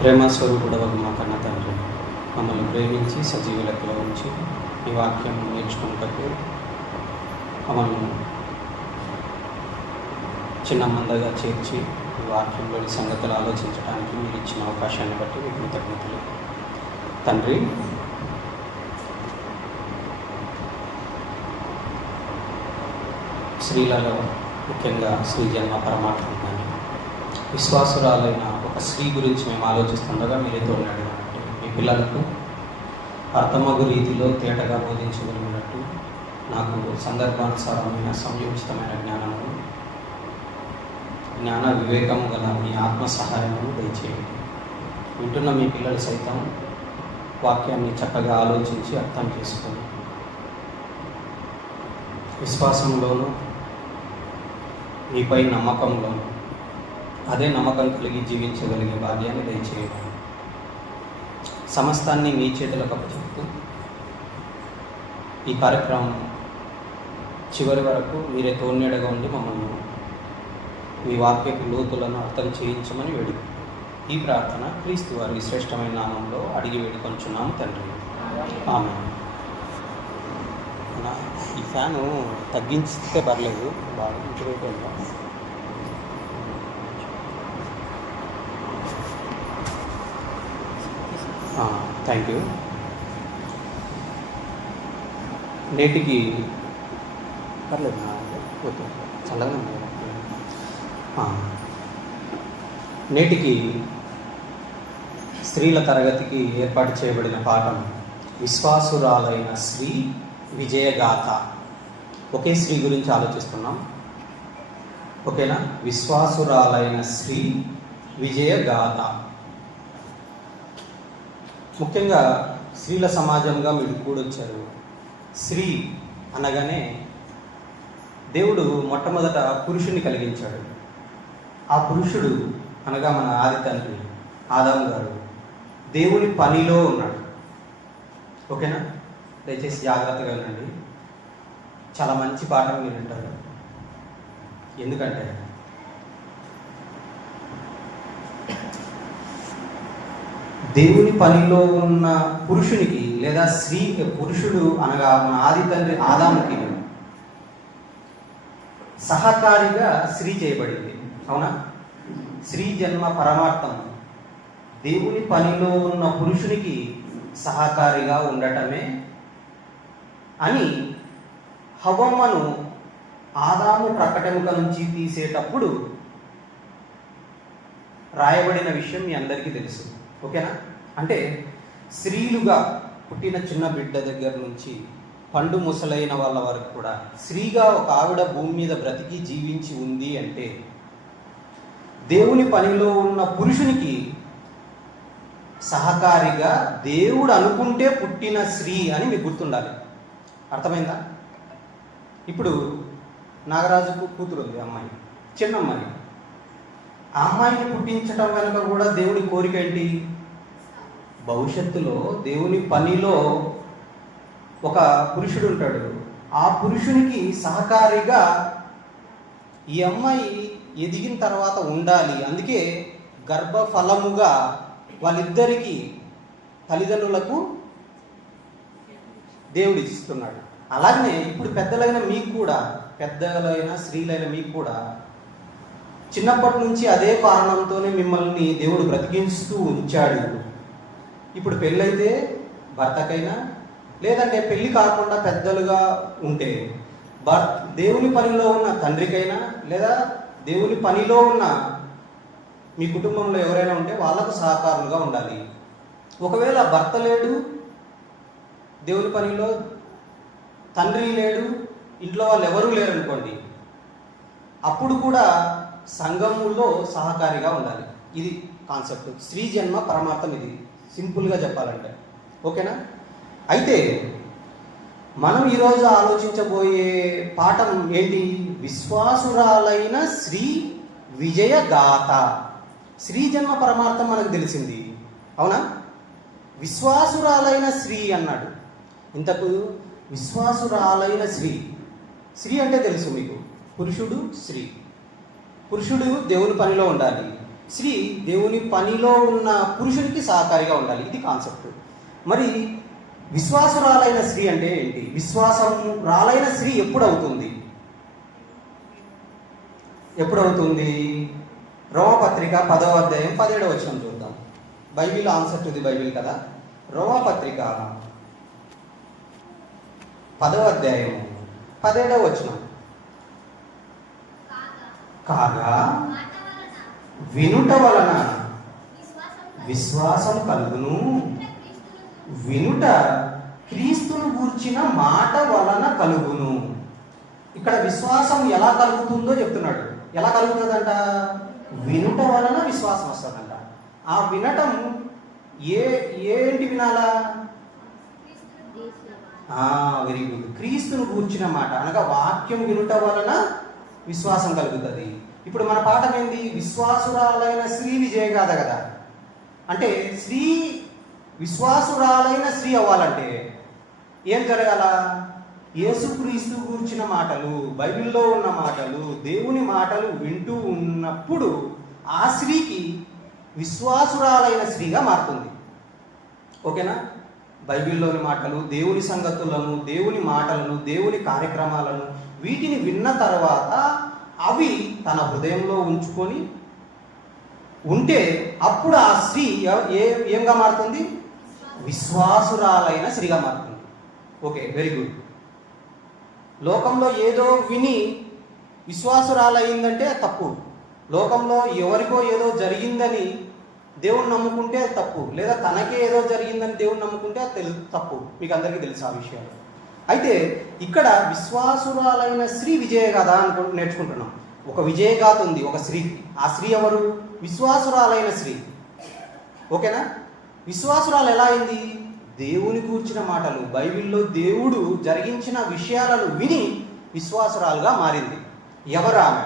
ప్రేమ స్వరూపుడవగు మా కన్న తండ్రి, మమ్మల్ని ప్రేమించి సజీవ లెక్కలో ఉంచి ఈ వాక్యం నేర్చుకున్నటకు మమ్మల్ని చిన్న మందగా చేర్చి ఈ వాక్యంలోని సంగతులు ఆలోచించడానికి మీరు ఇచ్చిన అవకాశాన్ని బట్టి మీకు కృతజ్ఞతలు తండ్రి. స్త్రీలలో ముఖ్యంగా స్త్రీ జన్మ పరమార్థం కానీ విశ్వాసురాలైన ఒక స్త్రీ గురించి మేము ఆలోచిస్తుండగా మీరే తోడినట్టు మీ పిల్లలకు అర్థమగు రీతిలో తేటగా బోధించగలిగినట్టు నాకు సందర్భానుసారమైన సంయోచితమైన జ్ఞాన వివేకము గల మీ ఆత్మ సహాయము దయచేయండి. వింటున్న మీ పిల్లలు సైతం వాక్యాన్ని చక్కగా ఆలోచించి అర్థం చేసుకొని విశ్వాసంలోనూ మీపై నమ్మకంలోనూ అదే నమ్మకం కలిగి జీవించగలిగే భాగ్యాన్ని దయచేయండి. సమస్తాన్ని మీ చేతులకు అప్పచెప్తూ ఈ కార్యక్రమం చివరి వరకు మీరే తోడ్నీడగా ఉండి మమ్మల్ని మీ వాక్యపు లోతులను అర్థం చేయించమని వేడుకు ఈ ప్రార్థన క్రీస్తు వారి శ్రేష్టమైన నామంలో అడిగి వేడుకొంచున్నాము తండ్రి, ఆమేన్. ఈ ఫ్యాను తగ్గించితే పర్లేదు, బాగా ఇంటిపోయిందా. Thank you. నేటికి పర్లేదు ఓకే చల్లగా నేటికి స్త్రీల తరగతికి ఏర్పాటు చేయబడిన పాఠం విశ్వాసురాలైన స్త్రీ విజయగాథ. ఒకే స్త్రీ గురించి ఆలోచిస్తున్నాం, ఓకేనా? విశ్వాసురాలైన స్త్రీ విజయగాథ. ముఖ్యంగా స్త్రీల సమాజంగా మీరు కూడొచ్చారు. స్త్రీ అనగానే దేవుడు మొట్టమొదట పురుషుని కలిగించాడు. ఆ పురుషుడు అనగా మన ఆది తండ్రి ఆదాము గారు దేవుని పనిలో ఉన్నాడు, ఓకేనా? దయచేసి జాగ్రత్తగా వినండి, చాలా మంచి పాఠం మీరు వింటారు. ఎందుకంటే దేవుని పనిలో ఉన్న పురుషునికి లేదా పురుషుడు అనగా మన ఆది తండ్రి ఆదాముకి సహకారిగా స్త్రీ చేయబడింది, అవునా? స్త్రీ జన్మ పరమార్థం దేవుని పనిలో ఉన్న పురుషునికి సహకారిగా ఉండటమే అని హవ్వమ్మను ఆదాము ప్రకటముక నుంచి తీసేటప్పుడు రాయబడిన విషయం మీ అందరికీ తెలుసు, ఓకేనా? అంటే స్త్రీలుగా పుట్టిన చిన్న బిడ్డ దగ్గర నుంచి పండు ముసలైన వాళ్ళ వరకు కూడా స్త్రీగా ఒక ఆవిడ భూమి మీద బ్రతికి జీవించి ఉంది అంటే దేవుని పనిలో ఉన్న పురుషునికి సహకారిగా దేవుడు అనుకుంటే పుట్టిన స్త్రీ అని మీకు గుర్తుండాలి. అర్థమైందా? ఇప్పుడు నాగరాజుకు కూతురు ఉంది, అమ్మాయి, చిన్న అమ్మాయి. ఆ అమ్మాయిని పుట్టించడం వెనుక కూడా దేవుని కోరిక ఏంటి? భవిష్యత్తులో దేవుని పనిలో ఒక పురుషుడు ఉంటాడు, ఆ పురుషునికి సహకారిగా ఈ అమ్మాయి ఎదిగిన తర్వాత ఉండాలి. అందుకే గర్భఫలముగా వాళ్ళిద్దరికీ తల్లిదండ్రులకు దేవుడు ఇస్తున్నాడు. అలాగనే ఇప్పుడు పెద్దలైన మీకు కూడా, పెద్దలైన స్త్రీలైన మీకు కూడా చిన్నప్పటి నుంచి అదే కారణంతోనే మిమ్మల్ని దేవుడు బ్రతికిస్తూ ఉంచాడు. ఇప్పుడు పెళ్ళైతే భర్తకైనా, లేదంటే పెళ్ళి కాకుండా పెద్దలుగా ఉంటే దేవుని పనిలో ఉన్న తండ్రికైనా, లేదా దేవుని పనిలో ఉన్న మీ కుటుంబంలో ఎవరైనా ఉంటే వాళ్ళకు సహకారులుగా ఉండాలి. ఒకవేళ భర్త లేడు, దేవుని పనిలో తండ్రి లేడు, ఇంట్లో వాళ్ళు ఎవరూ లేరు అనుకోండి, అప్పుడు కూడా సంఘములో సహకారిగా ఉండాలి. ఇది కాన్సెప్ట్. స్త్రీ జన్మ పరమార్థం ఇది, సింపుల్గా చెప్పాలంటే, ఓకేనా? అయితే మనం ఈరోజు ఆలోచించబోయే పాఠం ఏంటి? విశ్వాసురాలైన స్త్రీ విజయగాథ. స్త్రీ జన్మ పరమార్థం మనకు తెలిసింది, అవునా? విశ్వాసురాలైన స్త్రీ అన్నాడు. ఇంతకు విశ్వాసురాలైన స్త్రీ, స్త్రీ అంటే తెలుసు మీకు, పురుషుడు స్త్రీ. పురుషుడు దేవుని పనిలో ఉండాలి, స్త్రీ దేవుని పనిలో ఉన్న పురుషునికి సహకారిగా ఉండాలి. ఇది కాన్సెప్ట్. మరి విశ్వాసురాలైన స్త్రీ అంటే ఏంటి? విశ్వాసరాలైన స్త్రీ ఎప్పుడవుతుంది? రోమపత్రిక 10వ అధ్యాయం 17వ వచనం చూద్దాం. Bible answer to the Bible కదా. రోమపత్రిక 10వ అధ్యాయం 17వ వచనం. కాగా వినుట వలన విశ్వాసం కలుగును, వినుట క్రీస్తును గూర్చిన మాట వలన కలుగును. ఇక్కడ విశ్వాసం ఎలా కలుగుతుందో చెప్తున్నాడు. ఎలా కలుగుతుందంట? వినుట వలన విశ్వాసం వస్తుందంట. ఆ వినటం ఏంటి వినాలా? Very good. క్రీస్తును గూర్చిన మాట అనగా వాక్యం వినుట వలన విశ్వాసం కలుగుతుంది. ఇప్పుడు మన పాఠం ఏంది? విశ్వాసురాలైన స్త్రీ విజయగాథ కదా. అంటే విశ్వాసురాలైన స్త్రీ అవ్వాలంటే ఏం జరగాల? యేసుక్రీస్తు గూర్చిన మాటలు, బైబిల్లో ఉన్న మాటలు, దేవుని మాటలు వింటూ ఉన్నప్పుడు ఆ స్త్రీకి విశ్వాసురాలైన స్త్రీగా మారుతుంది. ఓకేనా? బైబిల్లోని మాటలు, దేవుని సంగతులను, దేవుని మాటలను, దేవుని కార్యక్రమాలను వీటిని విన్న తర్వాత అవి తన హృదయంలో ఉంచుకొని ఉంటే అప్పుడు ఆ స్త్రీ ఏంగా మారుతుంది? విశ్వాసురాలైన స్త్రీగా మారుతుంది. Okay, very good. లోకంలో ఏదో విని విశ్వాసురాలయ్యిందంటే తప్పు. లోకంలో ఎవరికో ఏదో జరిగిందని దేవుణ్ణి నమ్ముకుంటే అది తప్పు. లేదా తనకే ఏదో జరిగిందని దేవుణ్ణి నమ్ముకుంటే అది తప్పు. మీకు అందరికీ తెలుసు ఆ విషయాలు. అయితే ఇక్కడ విశ్వాసురాలైన స్త్రీ విజయగాథ నేర్చుకుంటున్నాం. ఒక విజయగాథ ఉంది ఒక స్త్రీకి. ఆ స్త్రీ ఎవరు? విశ్వాసురాలైన స్త్రీ. ఓకేనా? విశ్వాసురాలు ఎలా అయింది? దేవుని కూర్చిన మాటలు, బైబిల్లో దేవుడు జరిగించిన విషయాలను విని విశ్వాసురాలుగా మారింది. ఎవరు ఆమె?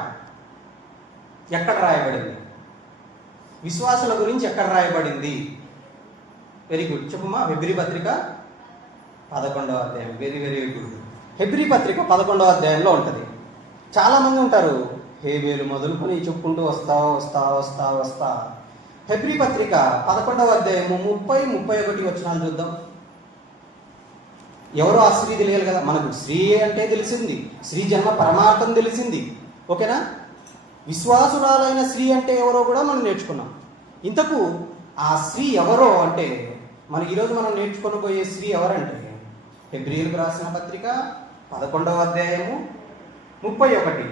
ఎక్కడ రాయబడింది? విశ్వాసుల గురించి ఎక్కడ రాయబడింది? Very good. చెప్పమ్మా. హెబ్రీ పత్రిక 11వ అధ్యాయం. Very very good. హెబ్రీ పత్రిక 11వ అధ్యాయంలో ఉంటుంది. చాలామంది ఉంటారు హేబేలు మొదలుకొని చెప్పుకుంటూ వస్తా. హెబ్రీ పత్రిక 11వ అధ్యాయము 30-31 వచనాలు చూద్దాం. ఎవరో ఆ స్త్రీ తెలియాలి కదా. మనకు స్త్రీ అంటే తెలిసింది, స్త్రీ జన్మ పరమార్థం తెలిసింది. ఓకేనా? విశ్వాసురాలైన స్త్రీ అంటే ఎవరో కూడా మనం నేర్చుకున్నాం. ఇంతకు ఆ స్త్రీ ఎవరో అంటే ఈరోజు మనం నేర్చుకొనబోయే స్త్రీ ఎవరంటే హెబ్రీయులకు రాసిన పత్రిక 11వ అధ్యాయము 31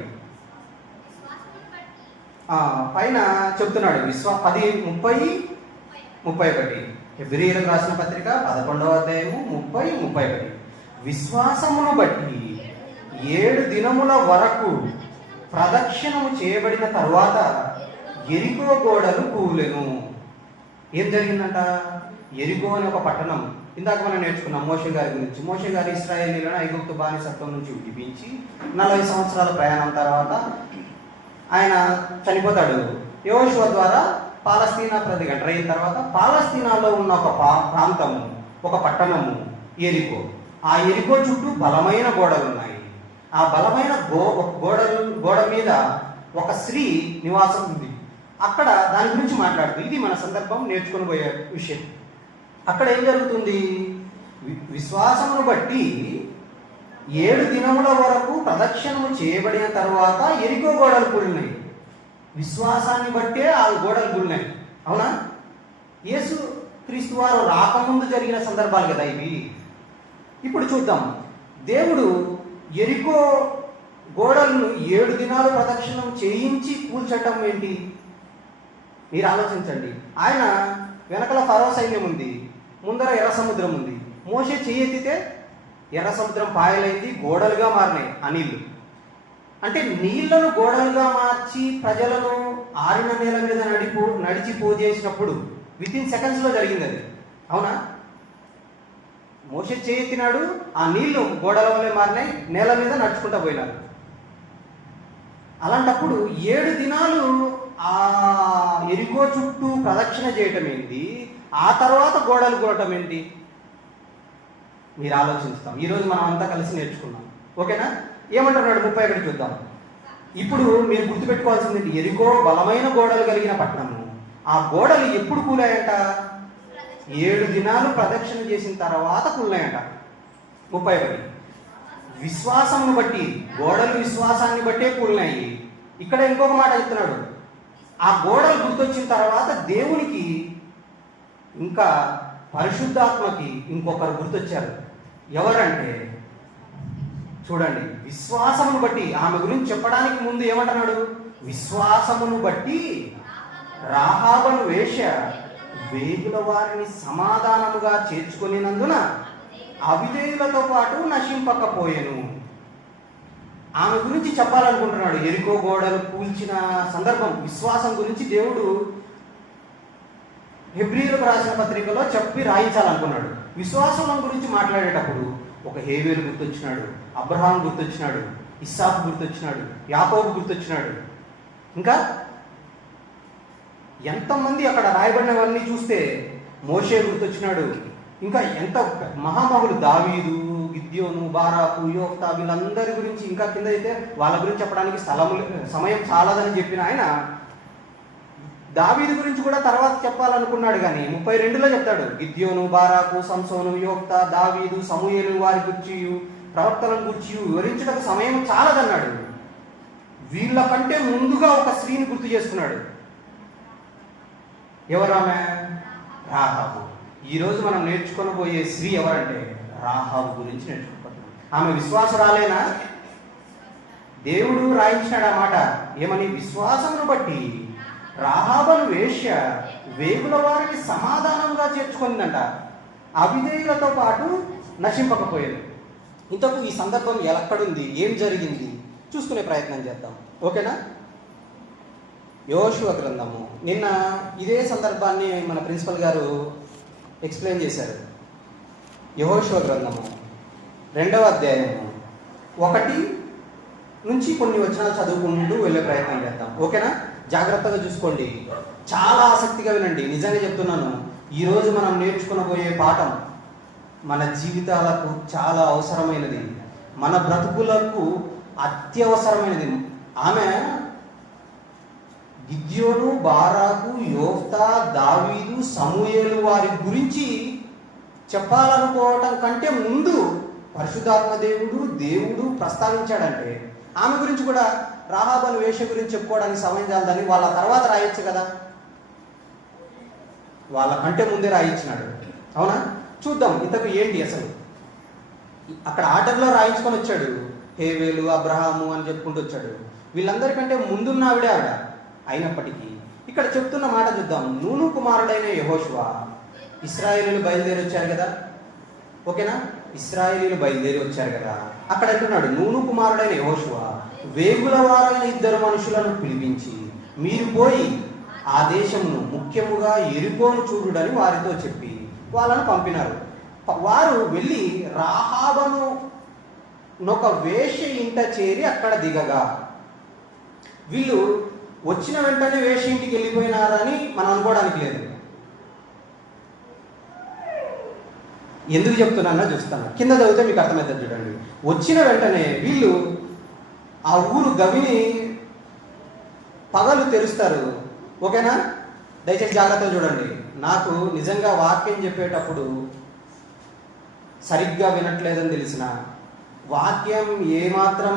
పైన చెప్తున్నాడు. 10:30-31 హెబ్రీయులకు రాసిన పత్రిక 11వ అధ్యాయము 30-31. విశ్వాసమును బట్టి 7 దినముల వరకు ప్రదక్షిణము చేయబడిన తరువాత ఎరికో గోడలు కూలెను. ఏం జరిగిందంట? ఎరికో అనే ఒక పట్టణం. ఇందాక మనం నేర్చుకున్నాం మోషే గారి గురించి. మోషే గారు ఇశ్రాయేలీయులను ఐగుప్తు బానిసత్వం నుంచి విడిపించి 40 సంవత్సరాల ప్రయాణం తర్వాత ఆయన చనిపోతాడు. యెహోషువ ద్వారా పాలస్తీనా ప్రతికి ఎంటర్ అయిన తర్వాత పాలస్తీనాలో ఉన్న ఒక ప్రాంతము, ఒక పట్టణము ఎరికో. ఆ ఎరికో చుట్టూ బలమైన గోడలు ఉన్నాయి. ఆ బలమైన గోడ మీద ఒక స్త్రీ నివాసం ఉంది. అక్కడ దాని గురించి మాట్లాడుతూ ఇది మన సందర్భం నేర్చుకుని పోయే విషయం. అక్కడ ఏం జరుగుతుంది? విశ్వాసమును బట్టి 7 దినముల వరకు ప్రదక్షిణము చేయబడిన తర్వాత ఎరికో గోడలు కూలినాయి. విశ్వాసాన్ని బట్టే ఆ గోడలు కూలినాయి. అవునా? యేసు క్రీస్తు వారు రాకముందు జరిగిన సందర్భాలు కదా ఇవి. ఇప్పుడు చూద్దాం. దేవుడు ఎరికో గోడలను 7 దినాలు ప్రదక్షిణం చేయించి కూల్చటం ఏంటి? మీరు ఆలోచించండి. ఆయన వెనకల ఫరో సైన్యం ఉంది, ముందర ఎర్ర సముద్రం ఉంది. మోషే చెయ్యెత్తితే ఎర్ర సముద్రం పాయలైంది, గోడలుగా మారినాయి ఆ నీళ్లు. అంటే నీళ్లను గోడలుగా మార్చి ప్రజలను ఆరిన నేల మీద నడిచి పోజేసినప్పుడు వితిన్ సెకండ్స్లో జరిగింది అది. అవునా? మోషే చేయెత్తినాడు, ఆ నీళ్లు గోడల వల్లే మారినాయి, నేల మీద నడుచుకుంటూ పోయినారు. అలాంటప్పుడు 7 దినాలు ఆ ఎరికో చుట్టూ ప్రదక్షిణ చేయటం ఏంటి? ఆ తర్వాత గోడలు కూడటం ఏంటి? మీరు ఆలోచిస్తాం. ఈరోజు మనం అంతా కలిసి నేర్చుకున్నాం. ఓకేనా? ఏమంటున్నాడు 31 చూద్దాం. ఇప్పుడు మీరు గుర్తుపెట్టుకోవాల్సింది, ఎరికో బలమైన గోడలు కలిగిన పట్టణము. ఆ గోడలు ఎప్పుడు కూలాయంట? 7 దినాలు ప్రదక్షిణ చేసిన తర్వాత కూలినాయంట. 31. విశ్వాసమును బట్టి, గోడలు విశ్వాసాన్ని బట్టే కూలినాయి. ఇక్కడ ఇంకొక మాట చెప్తున్నాడు, ఆ గోడలు గుర్తొచ్చిన తర్వాత దేవునికి ఇంకా పరిశుద్ధాత్మకి ఇంకొకరు గుర్తొచ్చారు. ఎవరంటే చూడండి, విశ్వాసమును బట్టి, ఆమె గురించి చెప్పడానికి ముందు ఏమంటున్నాడు? విశ్వాసమును బట్టి రాహాబను వేశ్య వేగుల వారిని సమాధానముగా చేర్చుకొనినందున అవిధేయులతో పాటు నశింపకపోయెను. ఆమె గురించి చెప్పాలనుకుంటున్నాడు. ఎరికో గోడలు కూల్చిన సందర్భం, విశ్వాసం గురించి దేవుడు హెబ్రీయులకు రాసిన పత్రికలో చెప్పి రాయించాలనుకున్నాడు. విశ్వాసం గురించి మాట్లాడేటప్పుడు ఒక హేబేలు గుర్తొచ్చినాడు, అబ్రహాం గుర్తొచ్చినాడు, ఇస్సాకు గుర్తొచ్చినాడు, యాకోబు గుర్తొచ్చినాడు. ఇంకా ఎంతమంది అక్కడ రాయబడినవన్నీ చూస్తే మోషే గుర్తొచ్చినాడు. ఇంకా ఎంత మహామహులు, దావీదు, గిద్యోను, బారాకు, యోఫ్తా, వీళ్ళందరి గురించి ఇంకా కింద అయితే వాళ్ళ గురించి చెప్పడానికి సమయం చాలదని చెప్పిన ఆయన దావీదు గురించి కూడా తర్వాత చెప్పాలనుకున్నాడు. కానీ 32లో చెప్తాడు, గిద్యోను, బారాకు, సంసోను, యోఫ్తా, దావీదు, సమూయేలు వారి గురించి, ప్రవక్తలను గురించి వివరించడానికి సమయం చాలదన్నాడు. వీళ్ళకంటే ముందుగా ఒక స్త్రీని గుర్తు చేసుకున్నాడు. ఎవరామె? రాహాబు. ఈరోజు మనం నేర్చుకొనబోయే స్త్రీ ఎవరంటే రాహాబు గురించి నేర్చుకోబోతున్నాం. ఆమె విశ్వాసరాలేనా? దేవుడు రాయించినాడు ఆ మాట ఏమని? విశ్వాసమును బట్టి రాహాబను వేశ్య వేగుల వారిని సమాధానంగా చేర్చుకుందంట, అవిధేయులతో పాటు నశింపకపోయేది. ఇంతకు ఈ సందర్భం ఎక్కడుంది, ఏం జరిగింది చూసుకునే ప్రయత్నం చేద్దాం. ఓకేనా? యెహోషువ గ్రంథము. నిన్న ఇదే సందర్భాన్ని మన ప్రిన్సిపల్ గారు ఎక్స్ప్లెయిన్ చేశారు. యెహోషువ గ్రంథము 2వ అధ్యాయము 1 నుంచి కొన్ని వచనాలు చదువుకుంటూ వెళ్ళే ప్రయత్నం చేద్దాం. ఓకేనా? జాగ్రత్తగా చూసుకోండి, చాలా ఆసక్తిగా వినండి. నిజంగా చెప్తున్నాను, ఈరోజు మనం నేర్చుకునబోయే పాఠం మన జీవితాలకు చాలా అవసరమైనది, మన బ్రతుకులకు అత్యవసరమైనది. ఆమె గిద్యోను, బారాకు, యోఫ్తా, దావీదు, సమూయేలు వారి గురించి చెప్పాలనుకోవటం కంటే ముందు పరిశుద్ధాత్మ దేవుడు ప్రస్తావించాడంటే ఆమె గురించి కూడా రాహాబను వేశ్య గురించి చెప్పుకోవడానికి సమయం చాలదని వాళ్ళ తర్వాత రాయొచ్చు కదా, వాళ్ళకంటే ముందే రాయించినాడు. అవునా? చూద్దాం ఇంతకు ఏంటి అసలు. అక్కడ ఆర్డర్లో రాయించుకొని వచ్చాడు, హేవేలు, అబ్రహాము అని చెప్పుకుంటూ వచ్చాడు. వీళ్ళందరికంటే ముందున్న ఆవిడ. అయినప్పటికీ ఇక్కడ చెప్తున్న మాట చూద్దాం. నూను కుమారుడైన యెహోషువ, ఇశ్రాయేలీయులు బయలుదేరి వచ్చారు కదా. ఓకేనా? ఇశ్రాయేలీయులు బయలుదేరి వచ్చారు కదా. అక్కడ అంటున్నాడు, నూను కుమారుడైన యెహోషువ వేగుల వారైన 2 మనుషులను పిలిపించి మీరు పోయి ఆ దేశమును ముఖ్యముగా ఎరికోను చూడుడని వారితో చెప్పి వాళ్ళను పంపినారు. వారు వెళ్ళి రాహాబను నొక వేశ్య ఇంట చేరి అక్కడ దిగగా, వీళ్ళు వచ్చిన వెంటనే వేశ్య ఇంటికి వెళ్ళిపోయినారని మనం అనుకోవడానికి లేదు. ఎందుకు చెప్తున్నా చూస్తాను, కింద చదివితే మీకు అర్థమవుతుంది. చూడండి, వచ్చిన వెంటనే వీళ్ళు ఆ ఊరు గవిని పగలు తెరుస్తారు. ఓకేనా? దయచేసి జాగ్రత్తగా చూడండి. నాకు నిజంగా వాక్యం చెప్పేటప్పుడు సరిగ్గా వినట్లేదని తెలిసిన, వాక్యం ఏమాత్రం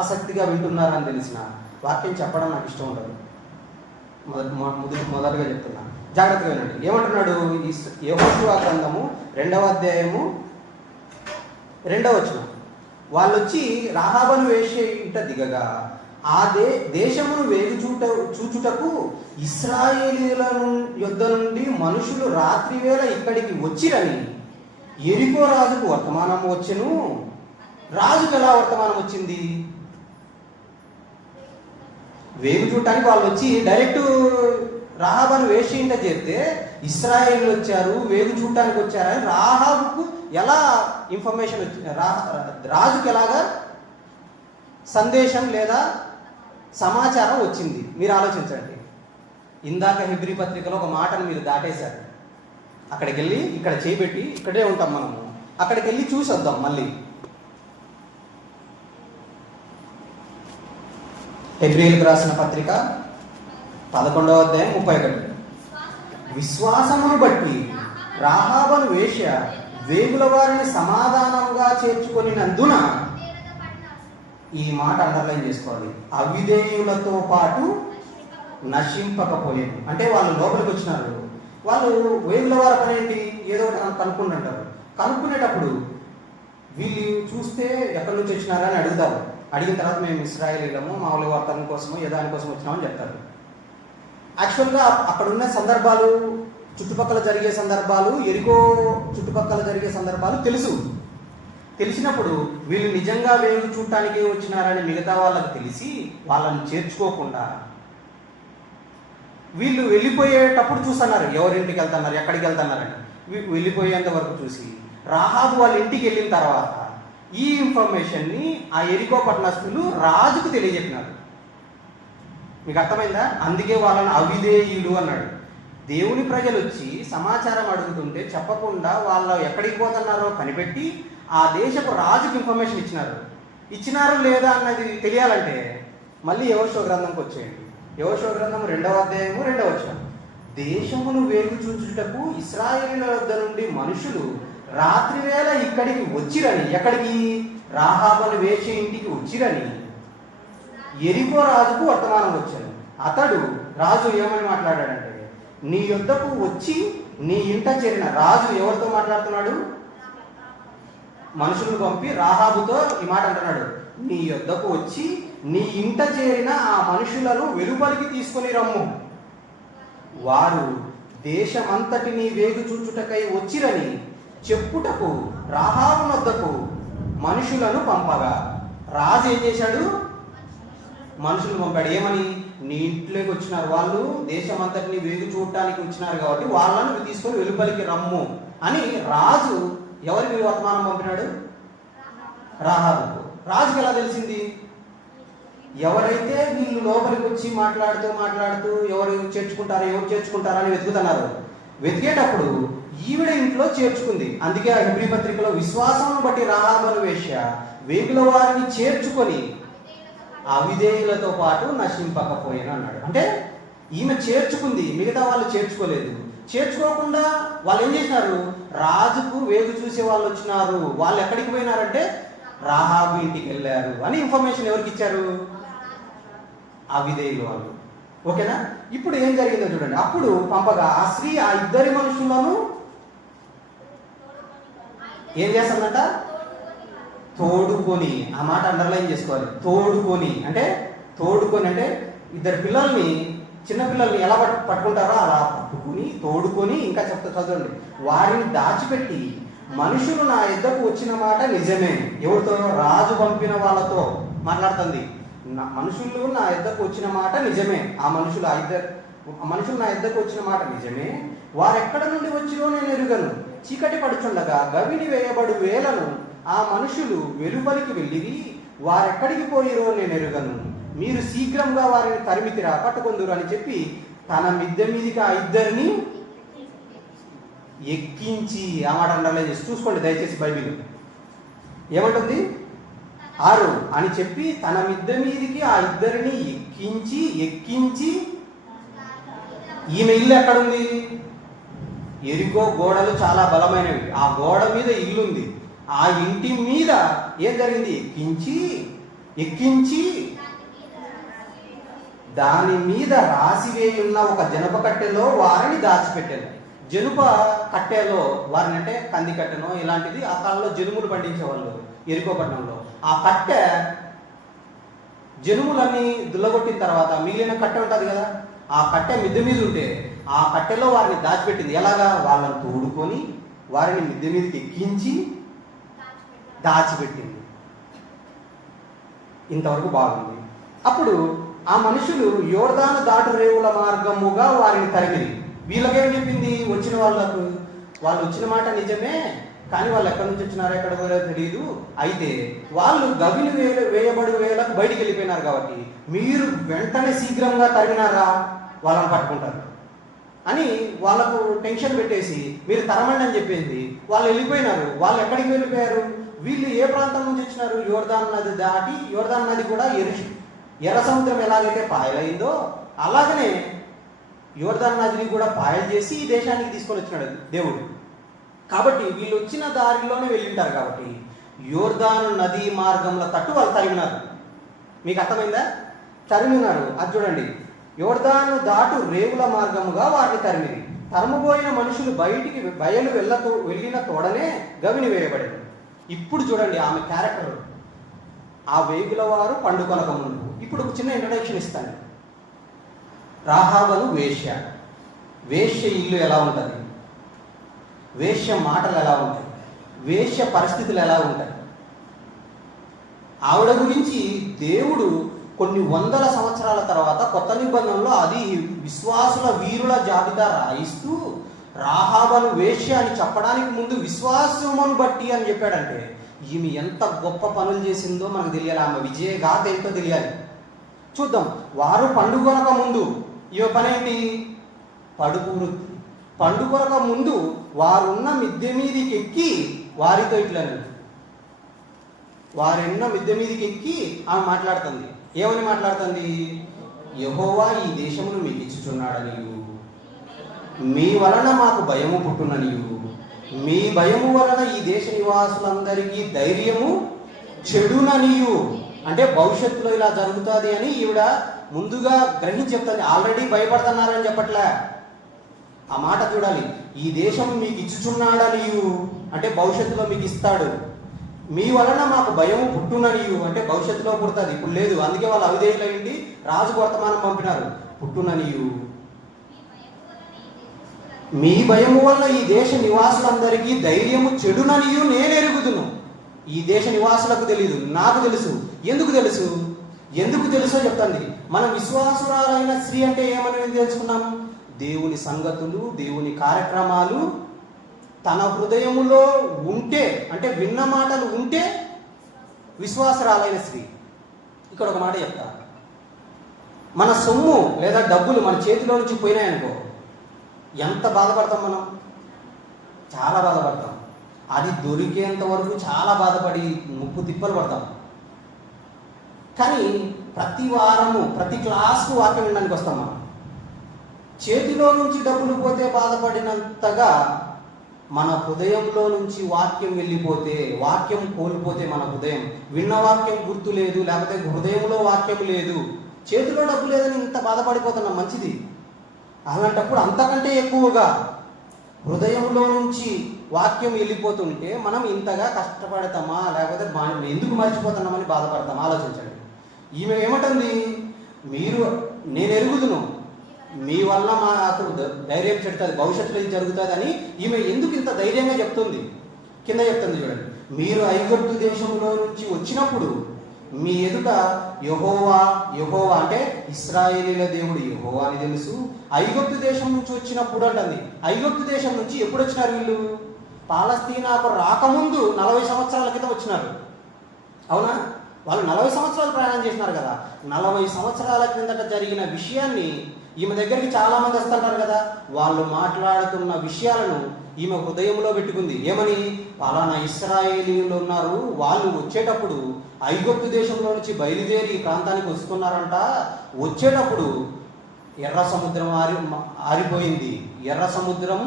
ఆసక్తిగా వింటున్నారని తెలిసిన, వాక్యం చెప్పడం నాకు ఇష్టం ఉండదు. మొదటగా చెప్తున్నా, జాగ్రత్తగా వినండి. ఏమంటున్నాడు? యెహోషువ గ్రంథము 2వ అధ్యాయము 2వ వచనం. వాళ్ళు వచ్చి రాహాబను వేశ్య ఇంట దిగగా ఆ దేశమును చూచుటకు ఇశ్రాయేలీయుల యొద్ద నుండి మనుషులు రాత్రి వేళ ఇక్కడికి వచ్చిరని ఎరికో రాజుకు వర్తమానం వచ్చెను. రాజుకు ఎలా వర్తమానం వచ్చింది? వేగు చూడటానికి వాళ్ళు వచ్చి డైరెక్ట్ రాహాబను వేశ్య ఇంట చేస్తే ఇశ్రాయేలీయులు వచ్చారు, వేగు చూడటానికి వచ్చారని రాహాబుకు ఎలా ఇన్ఫర్మేషన్ వచ్చింది? రాజుకు ఎలాగా సందేశం లేదా సమాచారం వచ్చింది? మీరు ఆలోచించండి. ఇందాక హెబ్రీ పత్రికలో ఒక మాటను మీరు దాటేశారు. అక్కడికి వెళ్ళి ఇక్కడ చేయబెట్టి ఇక్కడే ఉంటాం మనము, అక్కడికి వెళ్ళి చూసి వద్దాం. మళ్ళీ హెబ్రీయులకు రాసిన పత్రిక 11వ అధ్యాయం 31. విశ్వాసమును బట్టి రాహాబను వేశ్య వేగుల వారిని సమాధానముగా చేర్చుకొనినందున, ఈ మాట అండర్లైన్ చేసుకోవాలి, అవిధేయులతో పాటు నశింపకపోయాను. అంటే వాళ్ళు లోపలికి వచ్చినారు, వాళ్ళు వేగుల వారి పని ఏంటి, ఏదో ఒకటి కనుక్కుంటుంటారు. కనుక్కునేటప్పుడు వీళ్ళు చూస్తే ఎక్కడి నుంచి వచ్చినారా అని అడుగుతారు. అడిగిన తర్వాత మేము ఇశ్రాయేలీలము, మామూలు వర్తనం కోసము ఏ దానికోసం వచ్చినామని చెప్తారు. యాక్చువల్గా అక్కడ ఉన్న సందర్భాలు, చుట్టుపక్కల జరిగే సందర్భాలు, ఎరికో చుట్టుపక్కల జరిగే సందర్భాలు తెలిసినప్పుడు వీళ్ళు నిజంగా వేగు చూడటానికి వచ్చినారని మిగతా వాళ్ళకి తెలిసి వాళ్ళని చేర్చుకోకుండా వీళ్ళు వెళ్ళిపోయేటప్పుడు చూస్తున్నారు, ఎవరింటికి వెళ్తున్నారు, ఎక్కడికి వెళ్తున్నారని. వెళ్ళిపోయేంత వరకు చూసి రాహాబు వాళ్ళ ఇంటికి వెళ్ళిన తర్వాత ఈ ఇన్ఫర్మేషన్ని ఆ ఎరికో పట్టణస్థులు రాజుకు తెలియజెప్పినారు. మీకు అర్థమైందా? అందుకే వాళ్ళని అవిధేయులు అన్నాడు. దేవుని ప్రజలు వచ్చి సమాచారం అడుగుతుంటే చెప్పకుండా వాళ్ళు ఎక్కడికి పోతున్నారో కనిపెట్టి ఆ దేశపు రాజుకు ఇన్ఫర్మేషన్ ఇచ్చినారు లేదా అన్నది తెలియాలంటే మళ్ళీ యెహోషువ గ్రంథంకి వచ్చేయండి. యెహోషువ గ్రంథం 2వ అధ్యాయము 2వ వచనం. దేశమును వేగు చూచుటకు ఇశ్రాయేలీయుల వద్ద నుండి మనుషులు రాత్రి వేళ ఇక్కడికి వచ్చిరని, ఎక్కడికి? రాహాబను వేశ్య ఇంటికి వచ్చిరని ఎరికో రాజుకు వర్తమానం వచ్చాను. అతడు రాజు ఏమని మాట్లాడాడంటే, నీ యొద్దకు వచ్చి నీ ఇంట చేరిన. రాజు ఎవరితో మాట్లాడుతున్నాడు? మనుషులను పంపి రాహాబుతో ఈ మాట అంటున్నాడు, నీ యొద్దకు వచ్చి నీ ఇంట చేరిన ఆ మనుషులను వెలుపలికి తీసుకొని రమ్ము. వారు దేశమంతటిని వేగు చూచుటకై వచ్చిరని చెప్పుటకు రాహాబు వద్దకు మనుషులను పంపగా, రాజు ఏం చేశాడు? మనుషులను పంపాడు. ఏమని? నీ ఇంట్లోకి వచ్చినారు, వాళ్ళు దేశమంతటిని వేగు చూడటానికి వచ్చినారు కాబట్టి వాళ్ళను తీసుకొని వెలుపలికి రమ్ము అని రాజు ఎవరికి వర్తమానం పంపినాడు? రాహాబుకు. రాజుకి ఎలా తెలిసింది? ఎవరైతే వీళ్ళు లోపలికి వచ్చి మాట్లాడుతూ ఎవరు చేర్చుకుంటారా అని వెతుకుతున్నారు. వెతికేటప్పుడు ఈవిడ ఇంట్లో చేర్చుకుంది. అందుకే ఆ హెబ్రీ పత్రికలో విశ్వాసమును బట్టి రాహాబను వేశ్య వేగుల వారిని చేర్చుకొని అవిధేయులతో పాటు నశింపకపోయాను అన్నాడు. అంటే ఈమె చేర్చుకుంది, మిగతా వాళ్ళు చేర్చుకోలేదు. చేర్చుకోకుండా వాళ్ళు ఏం చేసినారు? రాజుకు వేగు చూసే వాళ్ళు వచ్చినారు, వాళ్ళు ఎక్కడికి పోయినారంటే రాహాబు ఇంటికి వెళ్ళారు అని ఇన్ఫర్మేషన్ ఎవరికి ఇచ్చారు? అవిధేయులు వాళ్ళు. ఓకేనా? ఇప్పుడు ఏం జరిగిందో చూడండి. అప్పుడు పంపగా ఆ స్త్రీ ఆ ఇద్దరి మనుషులను ఏం చేస్తుందంట? తోడుకొని. ఆ మాట అండర్లైన్ చేసుకోవాలి. తోడుకొని అంటే ఇద్దరు పిల్లల్ని, చిన్న పిల్లల్ని ఎలా పట్టుకుంటారో అలా పట్టుకుని తోడుకొని, ఇంకా చదవండి, వారిని దాచిపెట్టి, మనుషులు నా యుద్ధకు వచ్చిన మాట నిజమే. ఎవరితో? రాజు పంపిన వాళ్ళతో మాట్లాడుతుంది. మనుషులు నా యుద్ధకు వచ్చిన మాట నిజమే. ఆ మనుషులు నా యుద్ధకు వచ్చిన మాట నిజమే. వారెక్కడ నుండి వచ్చిరో నేను ఎరుగను. చీకటి పడుచుండగా గవిని వేయబడు వేలను ఆ మనుషులు వెలుపలికి వెళ్ళిరి. వారెక్కడికి పోయిరో నేను ఎరుగను. మీరు శీఘ్రంగా వారిని తరిమితిరా, పట్టుకొందురు అని చెప్పి తన మిద్దె మీదికి ఆ ఇద్దరిని ఎక్కించి, ఆ మాట అండర్లైన్ చేసి చూసుకోండి దయచేసి బైబిల్ ఏమంటుంది? 6 అని చెప్పి తన మిద్దె మీదికి ఆ ఇద్దరిని ఎక్కించి ఈమె ఇల్లు ఎక్కడుంది? ఎరికో గోడలు చాలా బలమైనవి. ఆ గోడ మీద ఇల్లుంది. ఆ ఇంటి మీద ఏం జరిగింది? ఎక్కించి దాని మీద రాసివేయున్న ఒక జనప కట్టెలో వారిని దాచిపెట్టారు. జనుప కట్టెలో వారిని, అంటే కంది కట్టెనో ఇలాంటిది ఆ కాలంలో జనుములు పండించేవాళ్ళు ఎరికో పట్టణంలో. ఆ కట్టె జనుములన్నీ దుల్లగొట్టిన తర్వాత మిగిలిన కట్టె ఉంటుంది కదా, ఆ కట్టె మిద్దె మీద ఉంటే ఆ కట్టెలో వారిని దాచిపెట్టింది. ఎలాగా? వాళ్ళని తోడుకొని వారిని మిద్దె మీదకి ఎక్కించి దాచిపెట్టింది. ఇంతవరకు బాగుంది. అప్పుడు ఆ మనుషులు యోర్దాను దాటు రేవుల మార్గముగా వారిని తరిమిరి. వీళ్ళకేం చెప్పింది? వచ్చిన వాళ్ళకు, వాళ్ళు వచ్చిన మాట నిజమే, కానీ వాళ్ళు ఎక్కడి నుంచి వచ్చినారో ఎక్కడ పోయారో తెలియదు. అయితే వాళ్ళు గవిని వేయబడి వేలకు బయటికి వెళ్ళిపోయినారు కాబట్టి మీరు వెంటనే శీఘ్రంగా తరిమినారా వాళ్ళని పట్టుకుంటారు అని వాళ్ళకు టెన్షన్ పెట్టేసి మీరు తరమండి అని చెప్పింది. వాళ్ళు వెళ్ళిపోయినారు. వాళ్ళు ఎక్కడికి వెళ్ళిపోయారు? వీళ్ళు ఏ ప్రాంతం నుంచి వచ్చినారు? యోర్దాను నది దాటి, యోర్దాను నది కూడా ఎర్ర సముద్రం ఎలాగైతే పాయలైందో అలాగనే యోర్దాను నదిని కూడా పాయలు చేసి ఈ దేశానికి తీసుకొని వచ్చినాడు దేవుడు. కాబట్టి వీళ్ళు వచ్చిన దారిలోనే వెళ్ళింటారు. కాబట్టి యోర్దాను నది మార్గంలో తట్టు వాళ్ళు తరిమినారు. మీకు అర్థమైందా? తరిమినారు. అది చూడండి, యోర్దాను దాటు రేవుల మార్గముగా వారిని తరిమిది. తరమబోయిన మనుషులు బయటికి బయలు వెళ్ళిన తోడనే గవిని వేయబడింది. ఇప్పుడు చూడండి ఆమె క్యారెక్టర్. ఆ వేగుల వారు పండుకొనక ముందు. ఇప్పుడు ఒక చిన్న ఇంట్రడక్షన్ ఇస్తాను. రాహాబను వేశ్య. వేశ్య ఇల్లు ఎలా ఉంటుంది, వేశ్య మాటలు ఎలా ఉంటాయి, వేశ్య పరిస్థితులు ఎలా ఉంటాయి, ఆవిడ గురించి దేవుడు కొన్ని వందల సంవత్సరాల తర్వాత కొత్త నిబంధనలో అది విశ్వాసుల వీరుల జాబితా రాయిస్తూ రాహాబను వేశ్య అని చెప్పడానికి ముందు విశ్వాసమును బట్టి అని చెప్పాడంటే ఈమె ఎంత గొప్ప పనులు చేసిందో మనకు తెలియాలి. ఆమె విజయగాథ ఏంటో తెలియాలి. చూద్దాం. వారు పండుగొనక ముందు ఈమె పనేంటి? పడుపు వృత్తి. పండుగొనక ముందు వారున్న మిద్దె మీదికి ఎక్కి వారితో ఇట్లా వారున్న మిద్దె మీదికి ఎక్కి ఆమె మాట్లాడుతుంది. ఏమని మాట్లాడుతుంది? యెహోవా ఈ దేశమును మీకు ఇచ్చుచున్నాడనియు, మీ వలన మాకు భయము పుట్టుననియు, మీ భయము వలన ఈ దేశ నివాసులందరికీ ధైర్యము చెడుననియు. అంటే భవిష్యత్తులో ఇలా జరుగుతుంది అని ఈవిడ ముందుగా గ్రహించి చెప్తుంది. ఆల్రెడీ భయపడుతున్నారని చెప్పట్లే. ఆ మాట చూడాలి. ఈ దేశం మీకు ఇచ్చుచున్నాడనియు అంటే భవిష్యత్తులో మీకు ఇస్తాడు. మీ వలన మాకు భయము పుట్టుననియు అంటే భవిష్యత్తులో పుడుతుంది, ఇప్పుడు లేదు. అందుకే వాళ్ళు అవిధేయులైంది రాజుకు వర్తమానం పంపినారు. పుట్టుననియు, మీ భయము వల్ల ఈ దేశ నివాసులందరికీ ధైర్యము చెడుననియు నేను ఎరుగుదును. ఈ దేశ నివాసులకు తెలీదు, నాకు తెలుసు. ఎందుకు తెలుసు? ఎందుకు తెలుసో చెప్తాంది. మనం విశ్వాసురాలైన స్త్రీ అంటే ఏమని తెలుసుకున్నాం? దేవుని సంగతులు, దేవుని కార్యక్రమాలు తన హృదయములో ఉంటే, అంటే విన్న మాటలు ఉంటే విశ్వాసరాలైన స్త్రీ. ఇక్కడ ఒక మాట చెప్తా. మన సొమ్ము లేదా డబ్బులు మన చేతిలో నుంచి పోయినాయనుకో ఎంత బాధపడతాం మనం? చాలా బాధపడతాం. అది దొరికేంత వరకు చాలా బాధపడి ముప్పు తిప్పలు పడతాం. కానీ ప్రతి వారము ప్రతి క్లాస్కు వాక్యం వినడానికి వస్తాం. మనం చేతిలో నుంచి డబ్బులు పోతే బాధపడినంతగా మన హృదయంలో నుంచి వాక్యం వెళ్ళిపోతే, వాక్యం కోల్పోతే, మన హృదయం విన్న వాక్యం గుర్తు లేదు, లేకపోతే హృదయంలో వాక్యం లేదు, చేతిలో డబ్బు లేదని ఇంత బాధపడిపోతున్నాం. మంచిది. అలాంటప్పుడు అంతకంటే ఎక్కువగా హృదయంలో నుంచి వాక్యం వెళ్ళిపోతుంటే మనం ఇంతగా కష్టపడతామా, లేకపోతే ఎందుకు మర్చిపోతున్నామని బాధపడతామా? ఆలోచించండి. ఈమె ఏమంటుంది? నేను ఎరుగుదును, మీ వల్ల మాకు ధైర్యం చెడుతుంది, భవిష్యత్తులో ఇది జరుగుతుంది అని ఈమె ఎందుకు ఇంత ధైర్యంగా చెప్తుంది? కింద చెప్తుంది చూడండి. మీరు ఐగుప్తు దేశంలో నుంచి వచ్చినప్పుడు మీ ఎదుట యెహోవా అంటే ఇశ్రాయేలీల దేవుడు యెహోవా అని తెలుసు. ఐగుప్తు దేశం నుంచి వచ్చినప్పుడు అంటుంది. ఐగుప్తు దేశం నుంచి ఎప్పుడు వచ్చినారు వీళ్ళు? పాలస్తీనాకు రాకముందు 40 సంవత్సరాల క్రితం వచ్చినారు. అవునా? వాళ్ళు 40 సంవత్సరాలు ప్రయాణం చేసినారు కదా. 40 సంవత్సరాల క్రిందట జరిగిన విషయాన్ని ఈమె దగ్గరికి చాలా మంది వస్తుంటారు కదా. వాళ్ళు మాట్లాడుతున్న విషయాలను ఈమె హృదయంలో పెట్టుకుంది. ఏమని? పలానా ఇశ్రాయేలీయులు ఉన్నారు, వాళ్ళు వచ్చేటప్పుడు ఐగుప్తు దేశంలో నుంచి బయలుదేరి ఈ ప్రాంతానికి వస్తున్నారంట. వచ్చేటప్పుడు ఎర్ర సముద్రం ఆరిపోయింది, ఎర్ర సముద్రం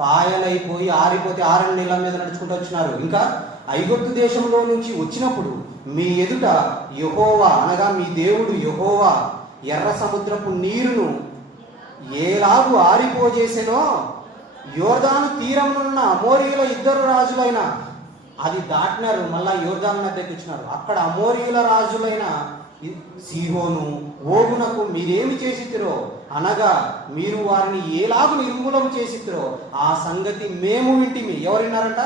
పాయలైపోయి ఆరిపోతే 6 నీళ్ళ మీద నడుచుకుంటూ వచ్చినారు. ఇంకా ఐగుప్తు దేశంలో నుంచి వచ్చినప్పుడు మీ ఎదుట యెహోవా అనగా మీ దేవుడు యెహోవా ఎర్ర సముద్రపు నీరును ఏలాగు ఆరిపోజేసెనో, యోర్దాను తీరమునున్న అమోరీయుల 2 రాజులైన అది దాటినారు, మళ్ళా యోర్దాను నదికి వచ్చినారు. అక్కడ అమోరీయుల రాజులైన సీహోను ఓగునకు మీరేమి చేసితిరో అనగా మీరు వారిని ఏలాగు నిర్మూలన చేసితిరో ఆ సంగతి మేము వింటిమి. ఎవరు విన్నారంట?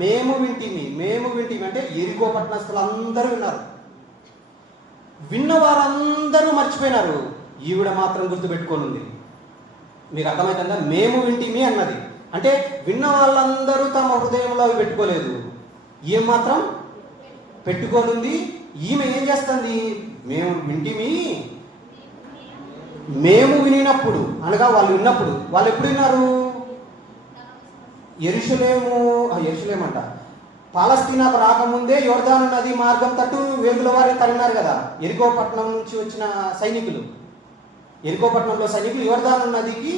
మేము వింటిమి అంటే ఎరికో పట్టణస్థులందరూ విన్నారు. విన్న వారందరూ మర్చిపోయినారు, ఈవిడ మాత్రం గుర్తుపెట్టుకొని ఉంది. మీకు అర్థమవుతుందా? మేము వింటిమి అన్నది అంటే విన్న వాళ్ళందరూ తమ హృదయంలో అవి పెట్టుకోలేదు, ఈమె మాత్రం పెట్టుకోనుంది. ఈమె ఏం చేస్తుంది? మేము వింటిమి, మేము వినినప్పుడు అనగా వాళ్ళు విన్నప్పుడు. వాళ్ళు ఎప్పుడు విన్నారు? యెరూషలేమంట పాలస్తీనాకు రాకముందే యోర్దాను నది మార్గం తట్టు వేగుల వారిని తరిమినారు కదా ఎరికో పట్టణం నుంచి వచ్చిన సైనికులు. ఎరికో పట్టణంలో సైనికులు యోర్దాను నదికి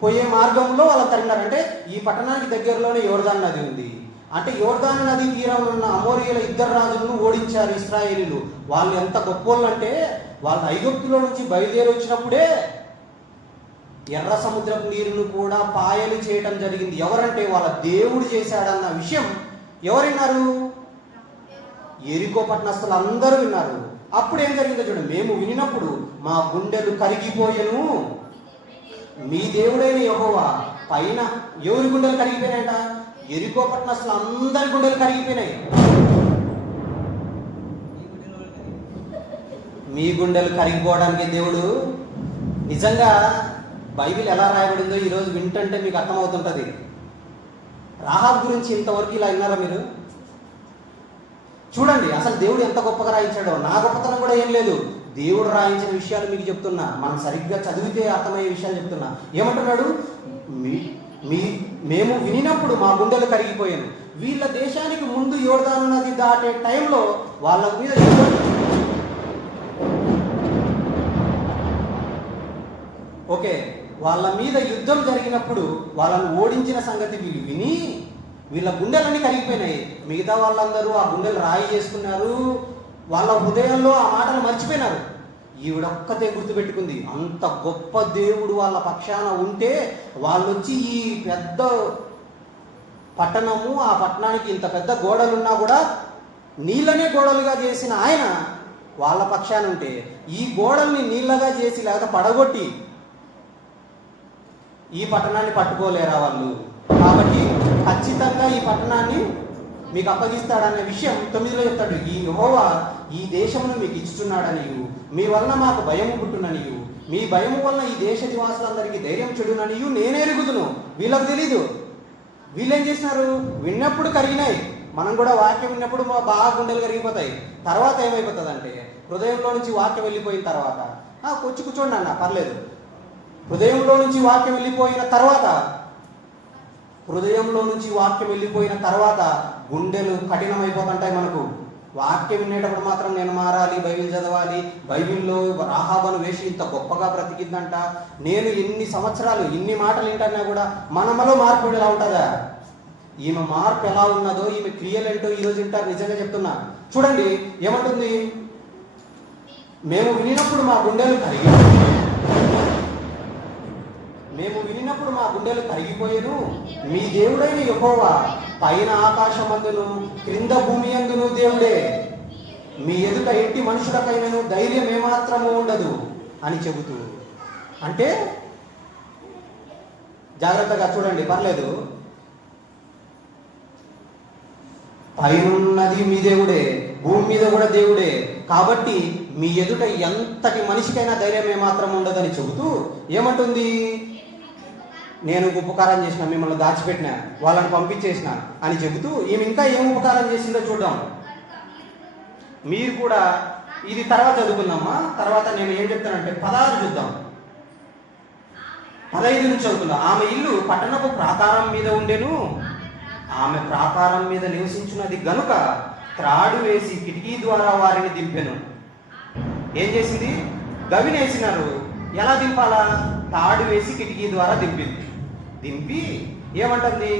పోయే మార్గంలో వాళ్ళని తరిమినారు. అంటే ఈ పట్టణానికి దగ్గరలోనే యోర్దాను నది ఉంది. అంటే యోర్దాను నది తీరంలో ఉన్న అమోరియల ఇద్దరు రాజులను ఓడించారు ఇశ్రాయేలీలు. వాళ్ళు ఎంత గొప్పోళ్ళు అంటే వాళ్ళు ఐగుప్తులో నుంచి బయలుదేరి వచ్చినప్పుడే ఎర్ర సముద్రపు నీరును కూడా పాయలు చేయటం జరిగింది. ఎవరంటే వాళ్ళ దేవుడు చేశాడన్న విషయం ఎవరు విన్నారు? ఎరికో పట్టణస్థులు అందరూ విన్నారు. అప్పుడు ఏం జరిగిందో చూడండి, మేము వినినప్పుడు మా గుండెలు కరిగిపోయెను, మీ దేవుడైన యెహోవా పైన. ఎవరి గుండెలు కరిగిపోయినాయంట? ఎరికో పట్టణస్థులు అందరి గుండెలు కరిగిపోయినాయి. మీ గుండెలు కరిగిపోవడానికి దేవుడు నిజంగా బైబిల్ ఎలా రాయబడిందో ఈరోజు వింటుంటే మీకు అర్థమవుతుంటుంది. రాహాబ్ గురించి ఇంతవరకు ఇలా విన్నారా మీరు? చూడండి అసలు దేవుడు ఎంత గొప్పగా రాయించాడో. నా గొప్పతనం కూడా ఏం లేదు, దేవుడు రాయించిన విషయాలు మీకు చెప్తున్నా. మనం సరిగ్గా చదివితే అర్థమయ్యే విషయాలు చెప్తున్నా. ఏమంటున్నాడు? మేము వినినప్పుడు మా గుండెలు కరిగిపోయాను. వీళ్ళ దేశానికి ముందు యోర్దాను నది దాటే టైంలో వాళ్ళ మీద ఓకే వాళ్ళ మీద యుద్ధం జరిగినప్పుడు వాళ్ళను ఓడించిన సంగతి వీళ్ళు విని వీళ్ళ గుండెలన్నీ కరిగిపోయినాయి. మిగతా వాళ్ళందరూ ఆ గుండెలు రాయి చేసుకున్నారు. వాళ్ళ హృదయాల్లో ఆ మాటలు మర్చిపోయినారు. ఈవిడొక్కతే గుర్తుపెట్టుకుంది. అంత గొప్ప దేవుడు వాళ్ళ పక్షాన ఉంటే వాళ్ళు వచ్చి ఈ పెద్ద పట్టణము, ఆ పట్టణానికి ఇంత పెద్ద గోడలున్నా కూడా నీళ్ళనే గోడలుగా చేసిన ఆయన వాళ్ళ పక్షాన ఉంటే ఈ గోడల్ని నీళ్ళగా చేసి లేకపోతే పడగొట్టి ఈ పట్టణాన్ని పట్టుకోలేరా వాళ్ళు? కాబట్టి ఖచ్చితంగా ఈ పట్టణాన్ని మీకు అప్పగిస్తాడనే విషయం 9లో చెప్తాడు. ఈ యెహోవా ఈ దేశమును మీకు ఇచ్చుచున్నాడనియు, మీ వలన మాకు భయము పుట్టుననియు, మీ భయము వలన ఈ దేశ నివాసులందరికీ ధైర్యం చెడుననియు నేనే ఎరుగుదును. వీళ్ళకు తెలీదు. వీళ్ళేం చేసినారు? విన్నప్పుడు కరిగినాయి. మనం కూడా వాక్యం విన్నప్పుడు బాగా గుండెలు కరిగిపోతాయి. తర్వాత ఏమైపోతుంది అంటే హృదయంలో నుంచి వాక్యం వెళ్ళిపోయిన తర్వాత వచ్చి కూర్చోండి అన్న పర్లేదు. హృదయంలో నుంచి వాక్యం వెళ్ళిపోయిన తర్వాత గుండెలు కఠినమైపోతుంటాయి మనకు. వాక్యం వినేటప్పుడు మాత్రం నేను మారాలి, బైబిల్ చదవాలి, బైబిల్లో రాహాబను వేసి ఇంత గొప్పగా బ్రతికిందంట, నేను ఎన్ని సంవత్సరాలు ఇన్ని మాటలు వింటున్నా కూడా మనలో మార్పు ఎలా ఉంటుందా? ఈమె మార్పు ఎలా ఉన్నదో, ఈమె క్రియలేంటో ఈరోజు వింటారు. నిజంగా చెప్తున్నా. చూడండి ఏమంటుంది? మేము వినినప్పుడు మా గుండెలు కరిగిపోయేను, మీ దేవుడైన యెహోవా పైన ఆకాశమందును క్రింద భూమి అందును దేవుడే, మీ ఎదుట ఎట్టి మనుషులకైనను ధైర్యం ఏమాత్రము ఉండదు అని చెబుతూ. అంటే జాగ్రత్తగా చూడండి, పర్లేదు. పైనున్నది మీ దేవుడే, భూమి మీద కూడా దేవుడే, కాబట్టి మీ ఎదుట ఎంతటి మనిషికైనా ధైర్యం ఏమాత్రం ఉండదని చెబుతూ ఏమంటుంది? నేను ఉపకారం చేసిన, మిమ్మల్ని దాచిపెట్టిన, వాళ్ళని పంపించేసిన అని చెబుతూ ఈమె ఇంకా ఏం ఉపకారం చేసిందో చూద్దాం. మీరు కూడా ఇది తర్వాత చదువుకుందామా. తర్వాత నేను ఏం చెప్తానంటే 16 చూద్దాం, 15 నుంచి చదువుకుందాం. ఆమె ఇల్లు పట్టణపు ప్రాకారం మీద ఉండెను, ఆమె ప్రాకారం మీద నివసించున్నది గనుక త్రాడు వేసి కిటికీ ద్వారా వారిని దింపెను. ఏం చేసింది? గవినేసినారు. ఎలా దింపాలా? తాడు వేసి కిటికీ ద్వారా దింపి ఏమంటుంది?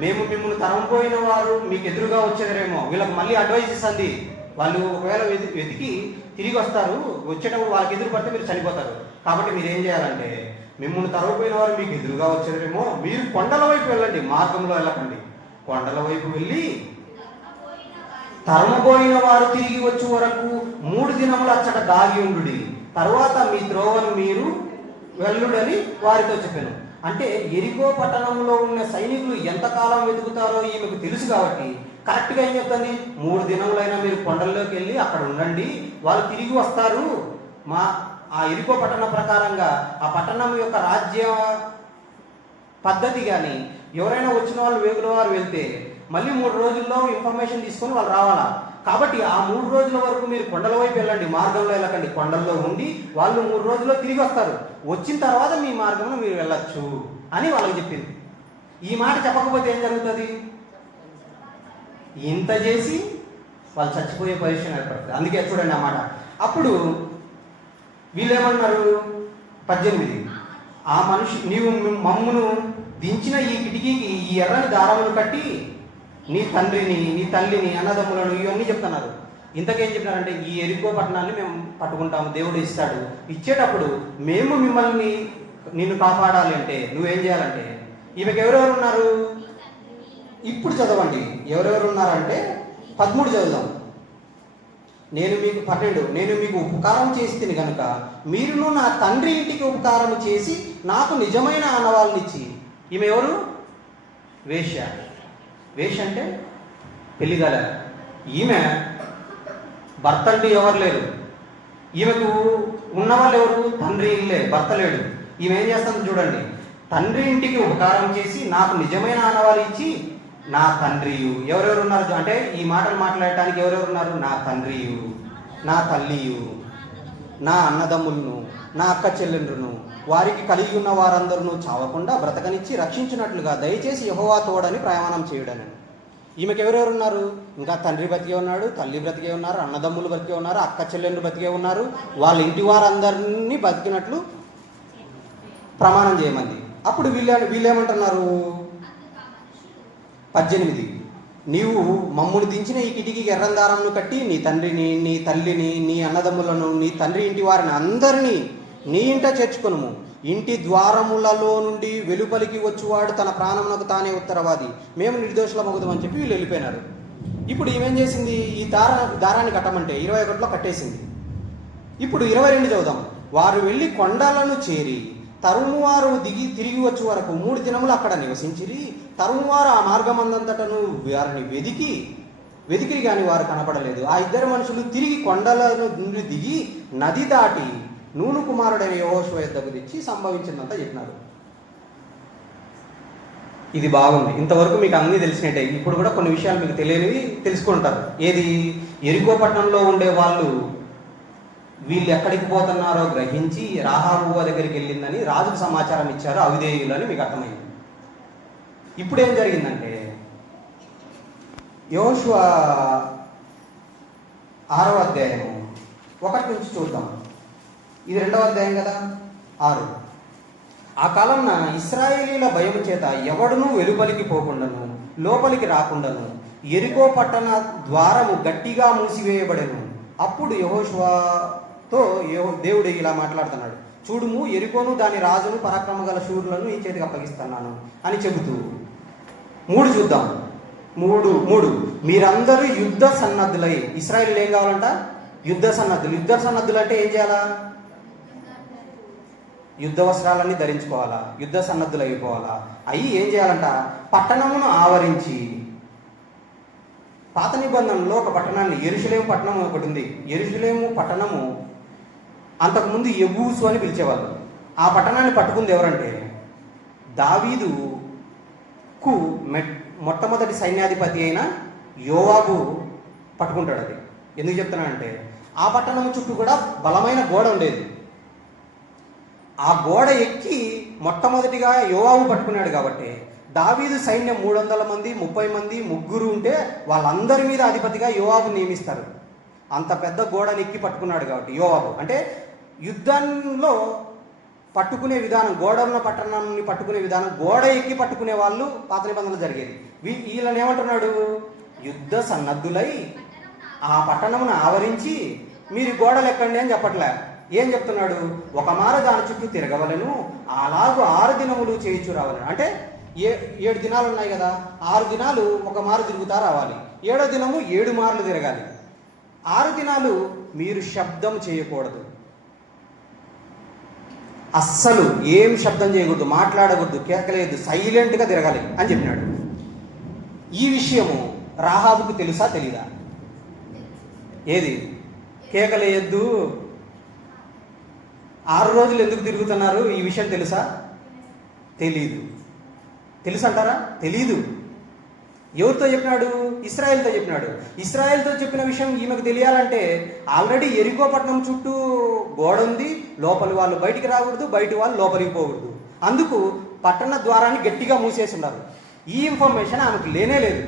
మేము మిమ్మల్ని తరంపోయిన వారు మీకు ఎదురుగా వచ్చేదరేమో. వీళ్ళకి మళ్ళీ అడ్వైస్ ఇస్తుంది. వాళ్ళు ఒకవేళ వెతికి తిరిగి వస్తారు, వచ్చేటప్పుడు వాళ్ళకి ఎదురు పడితే మీరు చనిపోతారు. కాబట్టి మీరు ఏం చేయాలంటే, మిమ్మల్ని తరవపోయిన వారు మీకు ఎదురుగా వచ్చేదరేమో, మీరు కొండల వైపు వెళ్ళండి, మార్గంలో వెళ్ళకండి. కొండల వైపు వెళ్ళి తరమబోయిన వారు తిరిగి వచ్చే వరకు 3 దినములు అచ్చట దాగి ఉండుడి, తర్వాత మీ త్రోవను మీరు వెళ్ళుడని వారితో చెప్పాను. అంటే ఎరికో పట్టణంలో ఉన్న సైనికులు ఎంతకాలం వెతుకుతారో ఈమెకు తెలుసు కాబట్టి కరెక్ట్గా ఏం చెప్తుంది? 3 దినములైనా మీరు కొండల్లోకి వెళ్ళి అక్కడ ఉండండి, వాళ్ళు తిరిగి వస్తారు. ఆ ఎరికో పట్టణం ప్రకారంగా ఆ పట్టణం యొక్క రాజ్య పద్ధతి కానీ ఎవరైనా వచ్చిన వాళ్ళు వేగుల వారు వెళ్తే మళ్ళీ 3 రోజుల్లో ఇన్ఫర్మేషన్ తీసుకొని వాళ్ళు రావాలా. కాబట్టి ఆ 3 రోజుల వరకు మీరు కొండల వైపు వెళ్ళండి, మార్గంలో వెళ్ళకండి, కొండల్లో ఉండి వాళ్ళు 3 రోజుల్లో తిరిగి వస్తారు, వచ్చిన తర్వాత మీ మార్గంలో మీరు వెళ్ళొచ్చు అని వాళ్ళకి చెప్పింది. ఈ మాట చెప్పకపోతే ఏం జరుగుతుంది? ఇంత చేసి వాళ్ళు చచ్చిపోయే పరిస్థితి ఏర్పడుతుంది. అందుకే చూడండి అన్నమాట. అప్పుడు వీళ్ళేమన్నారు 18, ఆ మనిషి నీవు మమ్మును దించిన ఈ కిటికీకి ఈ ఎర్రని దారమును కట్టి నీ తండ్రిని నీ తల్లిని అన్నదమ్ములను ఇవన్నీ చెప్తున్నారు. ఇంతకేం చెప్పినారంటే ఈ ఎరికో పట్టణాన్ని మేము పట్టుకుంటాము, దేవుడు ఇస్తాడు. ఇచ్చేటప్పుడు మేము మిమ్మల్ని నిన్ను కాపాడాలి అంటే నువ్వేం చేయాలంటే, ఈమెకు ఎవరెవరు ఉన్నారు ఇప్పుడు చదవండి. ఎవరెవరు ఉన్నారంటే 13 చదువుదాం. నేను మీకు 12, నేను మీకు ఉపకారం చేస్తే కనుక మీరును నా తండ్రి ఇంటికి ఉపకారం చేసి నాకు నిజమైన ఆనవాళ్ళనిచ్చి. ఈమె ఎవరు? వేశ్య. వేశ్య అంటే పెళ్లిగల. ఈమె భర్త అంటూ ఎవరు లేరు. ఈమెకు ఉన్నవాళ్ళు ఎవరు? తండ్రి ఇల్లే, భర్త లేడు. ఈమె ఏం చేస్తుంది చూడండి. తండ్రి ఇంటికి ఉపకారం చేసి నాకు నిజమైన ఆనవాళ్ళు ఇచ్చి నా తండ్రియు. ఎవరెవరు ఉన్నారు అంటే ఈ మాటలు మాట్లాడటానికి ఎవరెవరు ఉన్నారు? నా తండ్రియు, నా తల్లియు, నా అన్నదమ్ములను, నా అక్క చెల్లెండ్రును, వారికి కలిగి ఉన్న వారందరూ చావకుండా బ్రతకనిచ్చి రక్షించినట్లుగా దయచేసి యెహోవా తోడని ప్రయాణం చేయడని. ఈమెకు ఎవరెవరు ఉన్నారు? ఇంకా తండ్రి బ్రతికే ఉన్నాడు, తల్లి బ్రతికే ఉన్నారు, అన్నదమ్ములు బ్రతికే ఉన్నారు, అక్క చెల్లెండ్రు బ్రతికే ఉన్నారు. వాళ్ళ ఇంటి వారందరినీ బతికినట్లు ప్రమాణం చేయమంది. అప్పుడు వీళ్ళేమంటున్నారు? 18, నీవు మమ్మును దించిన ఈ కిటికీకి ఎర్రందారంను కట్టి నీ తండ్రిని నీ తల్లిని నీ అన్నదమ్ములను నీ తండ్రి ఇంటి వారిని అందరినీ నీ ఇంట చేర్చుకొనుము. ఇంటి ద్వారములలో నుండి వెలుపలికి వచ్చువాడు తన ప్రాణమునకు తానే ఉత్తరవాది, మేము నిర్దోషులమగుదామని చెప్పి వీళ్ళు వెళ్ళిపోయినారు. ఇప్పుడు ఈమెం చేసింది? ఈ దారాన్ని కట్టమంటే 21లో కట్టేసింది. ఇప్పుడు 22 చదువుదాం. వారు వెళ్ళి కొండలను చేరి తరుమువారు తిరిగి వచ్చే వరకు 3 దినములు అక్కడ నివసించిరి. తరుమువారు ఆ మార్గమందంతటను వారిని వెదికిరి కానీ వారు కనపడలేదు. ఆ 2 మనుషులు తిరిగి కొండలను నుండి దిగి నది దాటి నూను కుమారుడైన యెహోషువ యొద్దకు తెచ్చి సంభవించిందంతా చెప్పినారు. ఇది బాగుంది. ఇంతవరకు మీకు అన్నీ తెలిసినట్టే. ఇప్పుడు కూడా కొన్ని విషయాలు మీకు తెలియనివి తెలుసుకుంటారు. ఏది? యెరికో పట్టణంలో ఉండే వాళ్ళు వీళ్ళు ఎక్కడికి పోతున్నారో గ్రహించి రాహాబు దగ్గరికి వెళ్ళిందని రాజుకు సమాచారం ఇచ్చారు, అవిధేయులని మీకు అర్థమైంది. ఇప్పుడు ఏం జరిగిందంటే యెహోషువ 6వ అధ్యాయము 1 నుంచి చూద్దాం. ఇది 2వ అధ్యాయం కదా, 6. ఆ కాలంన ఇశ్రాయేలీల భయము చేత ఎవడునూ వెలుపలికి పోకుండాను లోపలికి రాకుండాను యెరికో పట్టణ ద్వారము గట్టిగా మూసివేయబడెను. అప్పుడు యెహోషువతో దేవుడు ఇలా మాట్లాడుతున్నాడు. చూడుము, యెరికోను దాని రాజును పరాక్రమ గల శూరులను ఈ చేతికి అప్పగిస్తున్నాను అని చెబుతూ 3 చూద్దాం. 3 మీరందరూ యుద్ధ సన్నద్ధులై. ఇశ్రాయేలీలు ఏం కావాలంట? యుద్ధ సన్నద్ధులు. యుద్ధ సన్నద్ధులు అంటే ఏం చేయాలా? యుద్ధ వస్త్రాలన్నీ ధరించుకోవాలా, యుద్ధ సన్నద్ధులు అయిపోవాలా. అవి ఏం చేయాలంట? పట్టణమును ఆవరించి. పాత నిబంధనలో ఒక పట్టణాన్ని, యెరూషలేము పట్టణం ఒకటి ఉంది. యెరూషలేము పట్టణము అంతకుముందు యెబూసు అని పిలిచేవాళ్ళు. ఆ పట్టణాన్ని పట్టుకుంది ఎవరంటే దావీదుకు మొట్టమొదటి సైన్యాధిపతి అయిన యోవాబు పట్టుకుంటాడు. అది ఎందుకు చెప్తున్నానంటే ఆ పట్టణం చుట్టూ కూడా బలమైన గోడ ఉండేది. ఆ గోడ ఎక్కి మొట్టమొదటిగా యోవాబు పట్టుకున్నాడు. కాబట్టి దావీదు సైన్యం 300 మంది, 30 మంది, 3 ఉంటే వాళ్ళందరి మీద అధిపతిగా యోవాబు నియమిస్తారు. అంత పెద్ద గోడని ఎక్కి పట్టుకున్నాడు కాబట్టి యోవాబు. అంటే యుద్ధంలో పట్టుకునే విధానం, గోడ ఉన్న పట్టణాన్ని పట్టుకునే విధానం, గోడ ఎక్కి పట్టుకునే వాళ్ళు పాత నిబంధనలు జరిగేది. వీళ్ళని ఏమంటున్నాడు? యుద్ధ సన్నద్ధులై ఆ పట్టణమును ఆవరించి మీరు గోడలు ఎక్కండి అని చెప్పట్లే. ఏం చెప్తున్నాడు? ఒక మార దాని చుట్టూ తిరగవలను, అలాగూ 6 దినములు చేయించు రావాలని. అంటే 7 దినాలు ఉన్నాయి కదా, 6 దినాలు ఒక మారు తిరుగుతా రావాలి. 7వ దినము 7 మార్లు తిరగాలి. 6 దినాలు మీరు శబ్దం చేయకూడదు, అస్సలు ఏం శబ్దం చేయకూడదు, మాట్లాడకూడదు, కేకలేదు, సైలెంట్గా తిరగాలి అని చెప్పినాడు. ఈ విషయము రాహాబుకు తెలుసా తెలీదా? ఏది? కేకలేయద్దు, 6 రోజులు ఎందుకు తిరుగుతున్నారు ఈ విషయం తెలుసా? తెలీదు. తెలుసు అంటారా? తెలీదు. ఎవరితో చెప్పినాడు? ఇశ్రాయేల్తో చెప్పినాడు. ఇశ్రాయేల్తో చెప్పిన విషయం ఈమెకు తెలియాలంటే ఆల్రెడీ యెరికో పట్టణం చుట్టూ గోడ ఉంది, లోపలి వాళ్ళు బయటికి రాకూడదు, బయటి వాళ్ళు లోపలికి పోకూడదు. అందుకు పట్టణ ద్వారాన్ని గట్టిగా మూసేసి ఉన్నారు. ఈ ఇన్ఫర్మేషన్ ఆమెకు లేనే లేదు.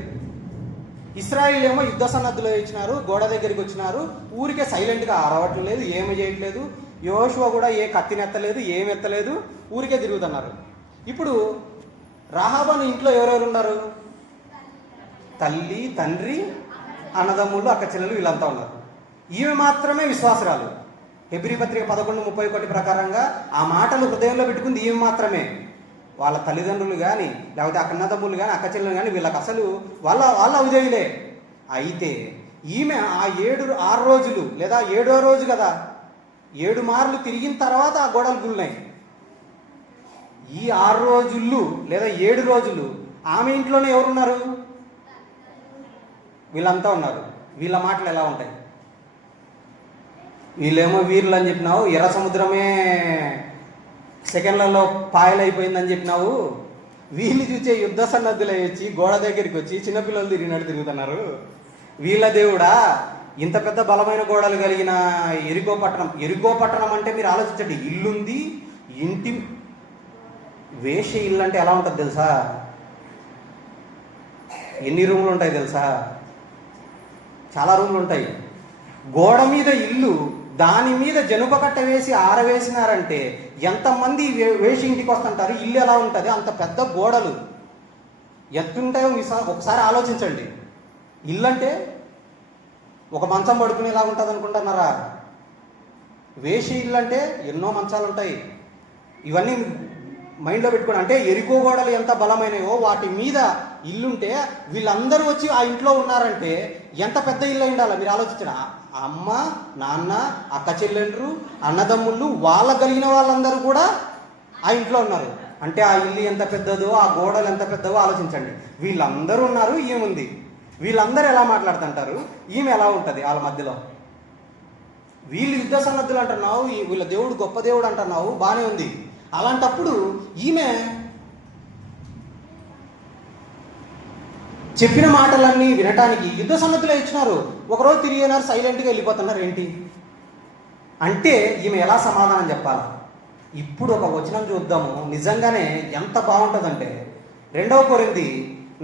ఇశ్రాయేలు ఏమో యుద్ధ సన్నద్ధులు ఇచ్చినారు, గోడ దగ్గరికి వచ్చినారు, ఊరికే సైలెంట్గా అరవట్లేదు, ఏమి చేయట్లేదు. యోషువ కూడా ఏ కత్తినెత్తలేదు, ఏమి ఎత్తలేదు, ఊరికే తిరుగుతున్నారు. ఇప్పుడు రాహాబు ఇంట్లో ఎవరెవరు ఉన్నారు? తల్లి, తండ్రి, అన్నదమ్ములు, అక్క చెల్లెలు, వీళ్ళంతా ఉన్నారు. ఈమె మాత్రమే విశ్వాసురాలు. హెబ్రీ పత్రిక 11:31 ప్రకారంగా ఆ మాటలు హృదయంలో పెట్టుకుంది ఈమె మాత్రమే. వాళ్ళ తల్లిదండ్రులు కానీ, లేకపోతే అన్నదమ్ములు కానీ, అక్క చెల్లెలు కానీ వీళ్ళకి అసలు వాళ్ళ ఉదయులే. అయితే ఈమె ఆ 6 రోజులు లేదా 7వ రోజు కదా, 7 మార్లు తిరిగిన తర్వాత ఆ గోడలు గుళ్ళాయి. ఈ 6 రోజులు లేదా 7 రోజులు ఆమె ఇంట్లోనే ఎవరున్నారు? వీళ్ళంతా ఉన్నారు. వీళ్ళ మాటలు ఎలా ఉంటాయి? వీళ్ళేమో వీరులు అని చెప్పినావు, ఎర్ర సముద్రమే సెకండ్లలో పాయలైపోయిందని చెప్పినావు. వీళ్ళు చూసే యుద్ధ సన్నద్ధులు వచ్చి గోడ దగ్గరికి వచ్చి చిన్నపిల్లలు తిరిగినట్టు తిరుగుతున్నారు. వీళ్ళ దేవుడా ఇంత పెద్ద బలమైన గోడలు కలిగిన ఎరికో పట్టణం అంటే మీరు ఆలోచించండి. ఇల్లుంది, ఇంటి వేష ఇల్లు అంటే ఎలా ఉంటుంది తెలుసా? ఎన్ని రూములు ఉంటాయి తెలుసా? చాలా రూములు ఉంటాయి. గోడ మీద ఇల్లు, దాని మీద జనుప కట్ట వేసి ఆరవేసినారంటే ఎంతమంది వేసి ఇంటికి వస్తుంటారు? ఇల్లు ఎలా ఉంటుంది? అంత పెద్ద గోడలు ఎత్తుంటాయో ఒకసారి ఆలోచించండి. ఇల్లు అంటే ఒక మంచం పడుకునేలా ఉంటుంది అనుకుంటున్నారా? వేసి ఇల్లు అంటే ఎన్నో మంచాలు ఉంటాయి. ఇవన్నీ మైండ్లో పెట్టుకోండి. అంటే ఎరికో గోడలు ఎంత బలమైనవో వాటి మీద ఇల్లుంటే వీళ్ళందరూ వచ్చి ఆ ఇంట్లో ఉన్నారంటే ఎంత పెద్ద ఇల్లు ఉండాలి మీరు ఆలోచించండి. అమ్మ, నాన్న, అక్క చెల్లెండ్రు, అన్నదమ్ముళ్ళు, వాళ్ళ కలిగిన వాళ్ళందరూ కూడా ఆ ఇంట్లో ఉన్నారు. అంటే ఆ ఇల్లు ఎంత పెద్దదో, ఆ గోడలు ఎంత పెద్దవో ఆలోచించండి. వీళ్ళందరూ ఉన్నారు, ఈమె వీళ్ళందరూ ఎలా మాట్లాడుతుంటారు? ఈమె ఎలా ఉంటుంది వాళ్ళ మధ్యలో? వీళ్ళు యుద్ధ సన్నద్ధులు అంటున్నావు, వీళ్ళ దేవుడు గొప్ప దేవుడు అంటున్నావు, బాగానే ఉంది. అలాంటప్పుడు ఈమె చెప్పిన మాటలన్నీ వినటానికి యుద్ధ సన్నద్ధులే ఇచ్చినారు. ఒకరోజు తిరిగినారు, సైలెంట్గా వెళ్ళిపోతున్నారు. ఏంటి అంటే ఈమె ఎలా సమాధానం చెప్పాలి? ఇప్పుడు ఒక వచనం చూద్దాము. నిజంగానే ఎంత బాగుంటుందంటే 2 కొరింథీ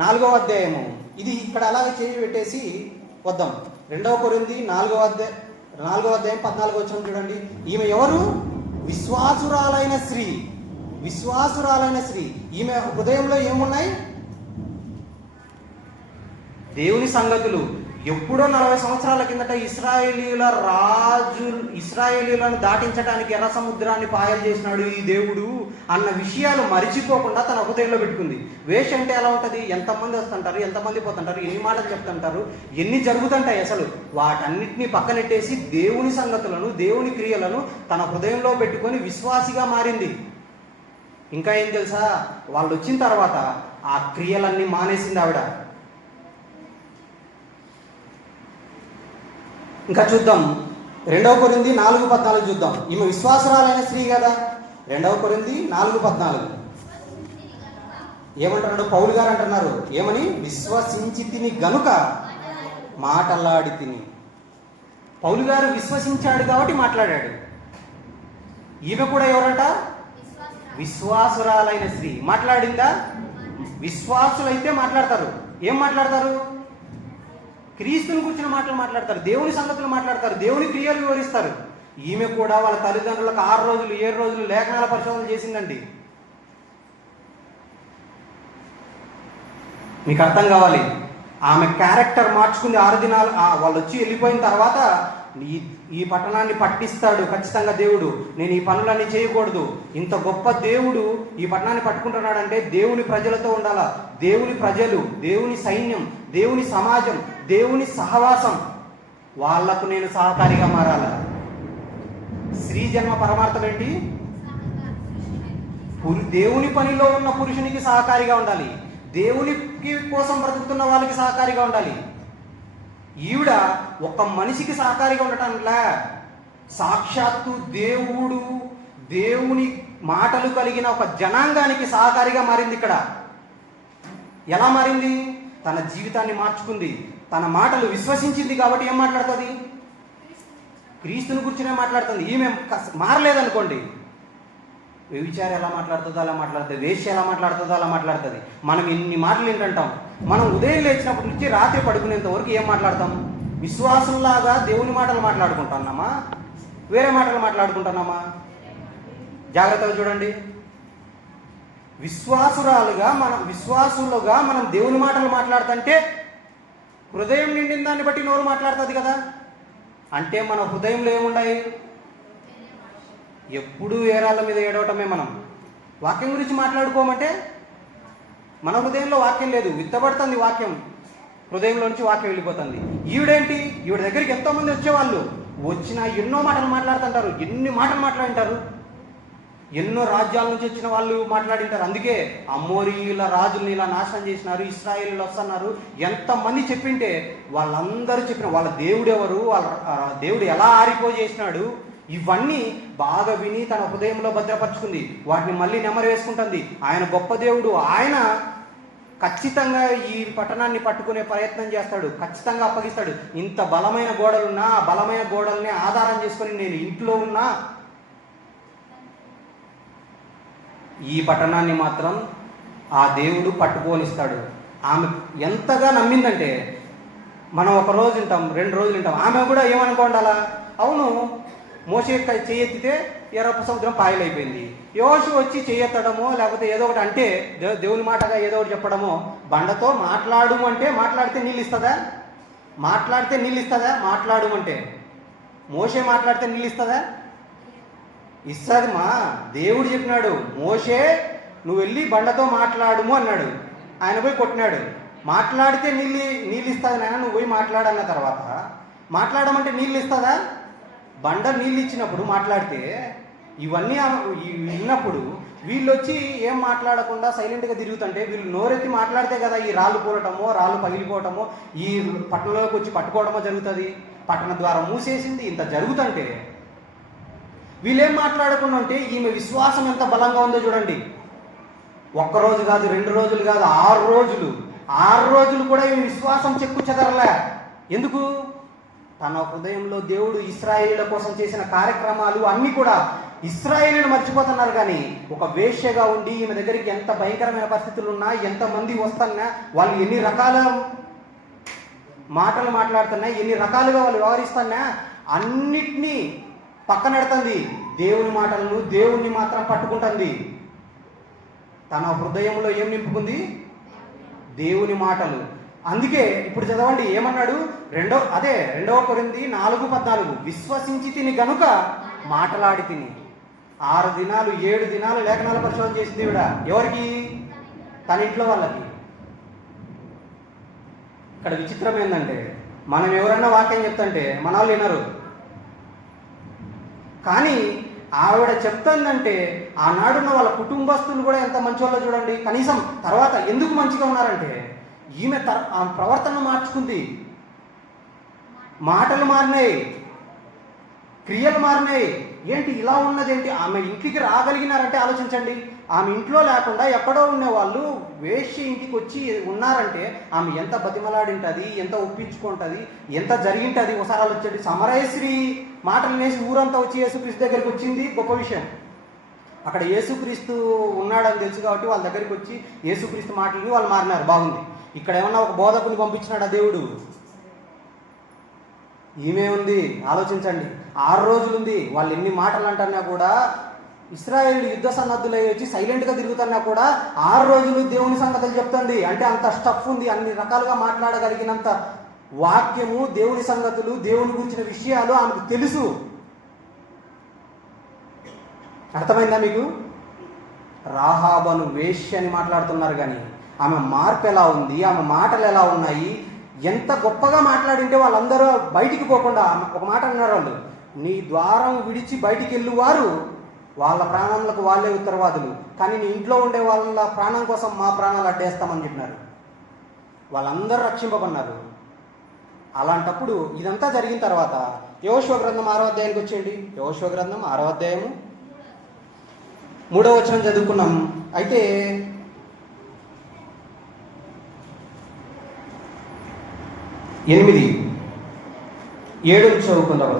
4వ అధ్యాయము. ఇది ఇక్కడ అలాగే చేయి పెట్టేసి వద్దాం. 2 కొరింథీ 4వ అధ్యాయం 14వ వచనం చూడండి. ఈమె ఎవరు? విశ్వాసురాలైన స్త్రీ. ఈమె హృదయంలో ఏమున్నాయి? దేవుని సంగతులు. ఎప్పుడో 40 సంవత్సరాల కిందట ఇశ్రాయేలీయులను దాటించడానికి ఎర్ర సముద్రాన్ని పాయలు చేసినాడు ఈ దేవుడు అన్న విషయాలు మరిచిపోకుండా తన హృదయంలో పెట్టుకుంది. వేష అంటే ఎలా ఉంటుంది? ఎంతమంది వస్తుంటారు, ఎంతమంది పోతుంటారు, ఎన్ని మాటలు చెప్తుంటారు, ఎన్ని జరుగుతుంటాయి. అసలు వాటన్నిటినీ పక్కనెట్టేసి దేవుని సంగతులను, దేవుని క్రియలను తన హృదయంలో పెట్టుకొని విశ్వాసిగా మారింది. ఇంకా ఏం తెలుసా? వాళ్ళు వచ్చిన తర్వాత ఆ క్రియలన్నీ మానేసింది ఆవిడ. ఇంకా చూద్దాం. 2 కొరింథీ 4:14 చూద్దాం. ఈమె విశ్వాసరాలైన స్త్రీ కదా. 2 కొరింథీ 4:14 ఏమంటున్నాడు? పౌలు గారు అంటున్నారు ఏమని? విశ్వసించి తిని గనుక మాటలాడి తిని. పౌలు గారు విశ్వసించాడు కాబట్టి మాట్లాడాడు. ఈమె కూడా ఎవరంట? విశ్వాసురాలైన స్త్రీ. మాట్లాడిందా? విశ్వాసులైతే మాట్లాడతారు. ఏం మాట్లాడతారు? క్రీస్తుని కూర్చున్న మాటలు మాట్లాడతారు, దేవుని సంగతులు మాట్లాడతారు, దేవుని క్రియలు వివరిస్తారు. ఈమె కూడా వాళ్ళ తల్లిదండ్రులకు 6 రోజులు 7 రోజులు లేఖనాల పరిశోధన చేసిందండి. మీకు అర్థం కావాలి. ఆమె క్యారెక్టర్ మార్చుకుంది 6 దినాలు. వాళ్ళు వచ్చి వెళ్ళిపోయిన తర్వాత ఈ పట్టణాన్ని పట్టిస్తాడు ఖచ్చితంగా దేవుడు, నేను ఈ పనులన్నీ చేయకూడదు, ఇంత గొప్ప దేవుడు ఈ పట్టణాన్ని పట్టుకుంటున్నాడంటే దేవుని ప్రజలతో ఉండాలా. దేవుని ప్రజలు, దేవుని సైన్యం, దేవుని సమాజం, దేవుని సహవాసం, వాళ్లకు నేను సహకారిగా మారాల. స్త్రీ జన్మ పరమార్థం ఏంటి? దేవుని పనిలో ఉన్న పురుషునికి సహకారిగా ఉండాలి, దేవునికి కోసం బ్రతుకుతున్న వాళ్ళకి సహకారిగా ఉండాలి. ఈవిడ ఒక మనిషికి సహకారిగా ఉండటానిలా, సాక్షాత్తు దేవుని మాటలు కలిగిన ఒక జనాంగానికి సహకారిగా మారింది. ఇక్కడ ఎలా మారింది? తన జీవితాన్ని మార్చుకుంది, తన మాటలు విశ్వసించింది. కాబట్టి ఏం మాట్లాడుతుంది? క్రీస్తుని గురించినే మాట్లాడుతుంది. ఈమె మారలేదనుకోండి, వ్యభిచారి ఎలా మాట్లాడుతుందో అలా మాట్లాడుతుంది, వేశ్య ఎలా మాట్లాడుతుందో అలా మాట్లాడుతుంది. మనం ఇన్ని మాటలు ఏంటంటాం? మనం ఉదయం లేచినప్పటి నుంచి రాత్రి పడుకునేంత వరకు ఏం మాట్లాడతాం? విశ్వాసంలాగా దేవుని మాటలు మాట్లాడుకుంటున్నామా, వేరే మాటలు మాట్లాడుకుంటున్నామా? జాగ్రత్తగా చూడండి. విశ్వాసులుగా మనం దేవుని మాటలు మాట్లాడుతుంటే హృదయం నిండిన దాన్ని బట్టి నోరు మాట్లాడుతుంది కదా. అంటే మన హృదయంలో ఏముండాయి? ఎప్పుడూ ఏరాళ్ళ మీద ఏడవటమే. మనం వాక్యం గురించి మాట్లాడుకోమంటే మన హృదయంలో వాక్యం లేదు, విత్తబడుతుంది వాక్యం, హృదయంలో నుంచి వాక్యం వెళ్ళిపోతుంది. ఈవిడేంటి, ఈవిడ దగ్గరికి ఎంతోమంది వచ్చేవాళ్ళు, వచ్చిన ఎన్నో మాటలు మాట్లాడుతుంటారు. ఎన్ని మాటలు మాట్లాడింటారు, ఎన్నో రాజ్యాల నుంచి వచ్చిన వాళ్ళు మాట్లాడింటారు. అందుకే అమోరీల రాజుల్ని ఇలా నాశనం చేసినారు, ఇశ్రాయేలీలు వస్తున్నారు, ఎంతమంది చెప్పింటే వాళ్ళందరూ చెప్పిన వాళ్ళ దేవుడు ఎవరు, వాళ్ళ దేవుడు ఎలా ఆరిపోజేసినాడు, ఇవన్నీ బాగా విని తన హృదయంలో భద్రపరుచుకుంది. వాటిని మళ్ళీ నెమరు వేసుకుంటుంది. ఆయన గొప్ప దేవుడు, ఆయన ఖచ్చితంగా ఈ పట్టణాన్ని పట్టుకునే ప్రయత్నం చేస్తాడు, ఖచ్చితంగా అప్పగిస్తాడు. ఇంత బలమైన గోడలున్నా ఆ బలమైన గోడల్ని ఆధారం చేసుకొని నేను ఇంట్లో ఉన్నా ఈ పట్టణాన్ని మాత్రం ఆ దేవుడు పట్టుకోనిస్తాడు. ఆమె ఎంతగా నమ్మిందంటే, మనం ఒక రోజు వింటాం, 2 రోజులు వింటాం, ఆమె కూడా ఏమనుకోండాలా, అవును మోషే చేయెత్తితే ఎర్రపు సముద్రం పాయలైపోయింది, యోషువ వచ్చి చేయెత్తడమో లేకపోతే ఏదో ఒకటి అంటే దేవుని మాటగా ఏదో ఒకటి చెప్పడమో, బండతో మాట్లాడు అంటే మాట్లాడితే నీళ్ళు ఇస్తుందా? మాట్లాడితే నీళ్ళు ఇస్తుందా? మాట్లాడు అంటే మోషే మాట్లాడితే నీళ్ళు ఇస్తుందా? ఇస్తుంది. మా దేవుడు చెప్పినాడు, మోషే నువ్వు వెళ్ళి బండతో మాట్లాడుము అన్నాడు. ఆయన పోయి కొట్టినాడు. మాట్లాడితే నీళ్ళు ఇస్తుంది నాయన, నువ్వు పోయి మాట్లాడన్న తర్వాత మాట్లాడమంటే నీళ్ళు ఇస్తుందా? బండ నీళ్ళు ఇచ్చినప్పుడు మాట్లాడితే, ఇవన్నీ విన్నప్పుడు వీళ్ళు వచ్చి ఏం మాట్లాడకుండా సైలెంట్గా తిరుగుతుంటే, వీళ్ళు నోరెత్తి మాట్లాడితే కదా ఈ రాళ్ళు కూలటమో రాళ్ళు పగిలిపోవటమో ఈ పట్టణంలోకి వచ్చి పట్టుకోవడమో జరుగుతుంది. పట్టణ ద్వారం మూసేసింది, ఇంత జరుగుతుంటే వీళ్ళేం మాట్లాడకుండా ఉంటే ఈమె విశ్వాసం ఎంత బలంగా ఉందో చూడండి. 1 రోజు కాదు, 2 రోజులు కాదు, 6 రోజులు కూడా ఈమె విశ్వాసం చెక్కు చెదరలే. ఎందుకు? తన హృదయంలో దేవుడు ఇశ్రాయేలీల కోసం చేసిన కార్యక్రమాలు అన్నీ కూడా ఇశ్రాయేలీలు మర్చిపోతున్నారు. కానీ ఒక వేశ్యగా ఉండి ఈమె దగ్గరికి ఎంత భయంకరమైన పరిస్థితులు ఉన్నా, ఎంతమంది వస్తున్నా, వాళ్ళు ఎన్ని రకాల మాటలు మాట్లాడుతున్నా, ఎన్ని రకాలుగా వాళ్ళు వ్యవహరిస్తున్నా, అన్నిటినీ పక్కనెడుతుంది. దేవుని మాటలను, దేవుణ్ణి మాత్రం పట్టుకుంటుంది. తన హృదయంలో ఏం నింపుకుంది? దేవుని మాటలు. అందుకే ఇప్పుడు చదవండి ఏమన్నాడు, 2 కొరింథీ 4:14 విశ్వసించి తిని గనుక మాటలాడి తిని. 6 దినాలు 7 దినాలు లేఖనాల పరిశోధన చేసింది ఈవిడ. ఎవరికి? తన ఇంట్లో వాళ్ళకి. ఇక్కడ విచిత్రం ఏంటంటే, మనం ఎవరన్నా వాక్యం చెప్తుంటే మన వాళ్ళు వినరు. కానీ ఆవిడ చెప్తుందంటే ఆనాడున్న వాళ్ళ కుటుంబస్తులు కూడా ఎంత మంచోళ్ళో చూడండి. కనీసం తర్వాత ఎందుకు మంచిగా ఉన్నారంటే, ఈమె ప్రవర్తన మార్చుకుంది, మాటలు మారినాయి, క్రియలు మారినాయి. ఏంటి ఇలా ఉన్నదేంటి? ఆమె ఇంటికి రాగలిగినారంటే ఆలోచించండి. ఆమె ఇంట్లో లేకుండా ఎక్కడో ఉండేవాళ్ళు వేశ్య ఇంటికి వచ్చి ఉన్నారంటే ఆమె ఎంత బతిమలాడింటుంది, ఎంత ఒప్పించుకుంటుంది, ఎంత జరిగింటుంది. ఒకసారి ఆలోచించండి. సమరయశ్రీ మాటలు వేసి ఊరంతా వచ్చి యేసుక్రీస్తు దగ్గరికి వచ్చింది, గొప్ప విషయం. అక్కడ యేసుక్రీస్తు ఉన్నాడని తెలుసు కాబట్టి వాళ్ళ దగ్గరికి వచ్చి యేసుక్రీస్తు మాటలని వాళ్ళు మారినారు, బాగుంది. ఇక్కడ ఏమన్నా ఒక బోధకుని పంపించినాడు ఆ దేవుడు? ఈమె ఉంది. ఆలోచించండి. 6 రోజులు ఉంది. వాళ్ళు ఎన్ని మాటలు అంటున్నా కూడా, ఇశ్రాయేలు యుద్ధ సన్నద్ధులై వచ్చి సైలెంట్గా తిరుగుతున్నా కూడా 6 రోజులు దేవుని సంగతులు చెప్తుంది. అంటే అంత స్టఫ్ ఉంది, అన్ని రకాలుగా మాట్లాడగలిగినంత వాక్యము, దేవుని సంగతులు, దేవుని గురించిన విషయాలు ఆమెకు తెలుసు. అర్థమైందా మీకు? రాహాబను వేశ్య అని మాట్లాడుతున్నారు, కానీ ఆమె మార్పు ఎలా ఉంది, ఆమె మాటలు ఎలా ఉన్నాయి, ఎంత గొప్పగా మాట్లాడింటే వాళ్ళందరూ బయటికి పోకుండా ఒక మాట అన్నారు వాళ్ళు, నీ ద్వారం విడిచి బయటికి వెళ్ళువారు వాళ్ళ ప్రాణాలకు వాళ్ళే ఉత్తరవాదులు, కానీ నీ ఇంట్లో ఉండే వాళ్ళ ప్రాణం కోసం మా ప్రాణాలు అడ్డేస్తామని చెప్పినారు. వాళ్ళందరూ రక్షింపబడినారు. అలాంటప్పుడు ఇదంతా జరిగిన తర్వాత యెహోషువ గ్రంథం 6వ అధ్యాయానికి వచ్చేయండి. యెహోషువ గ్రంథం 6వ అధ్యాయము 3వ వచనం చదువుకున్నాం. అయితే 8, 7 చదువుకుందాం.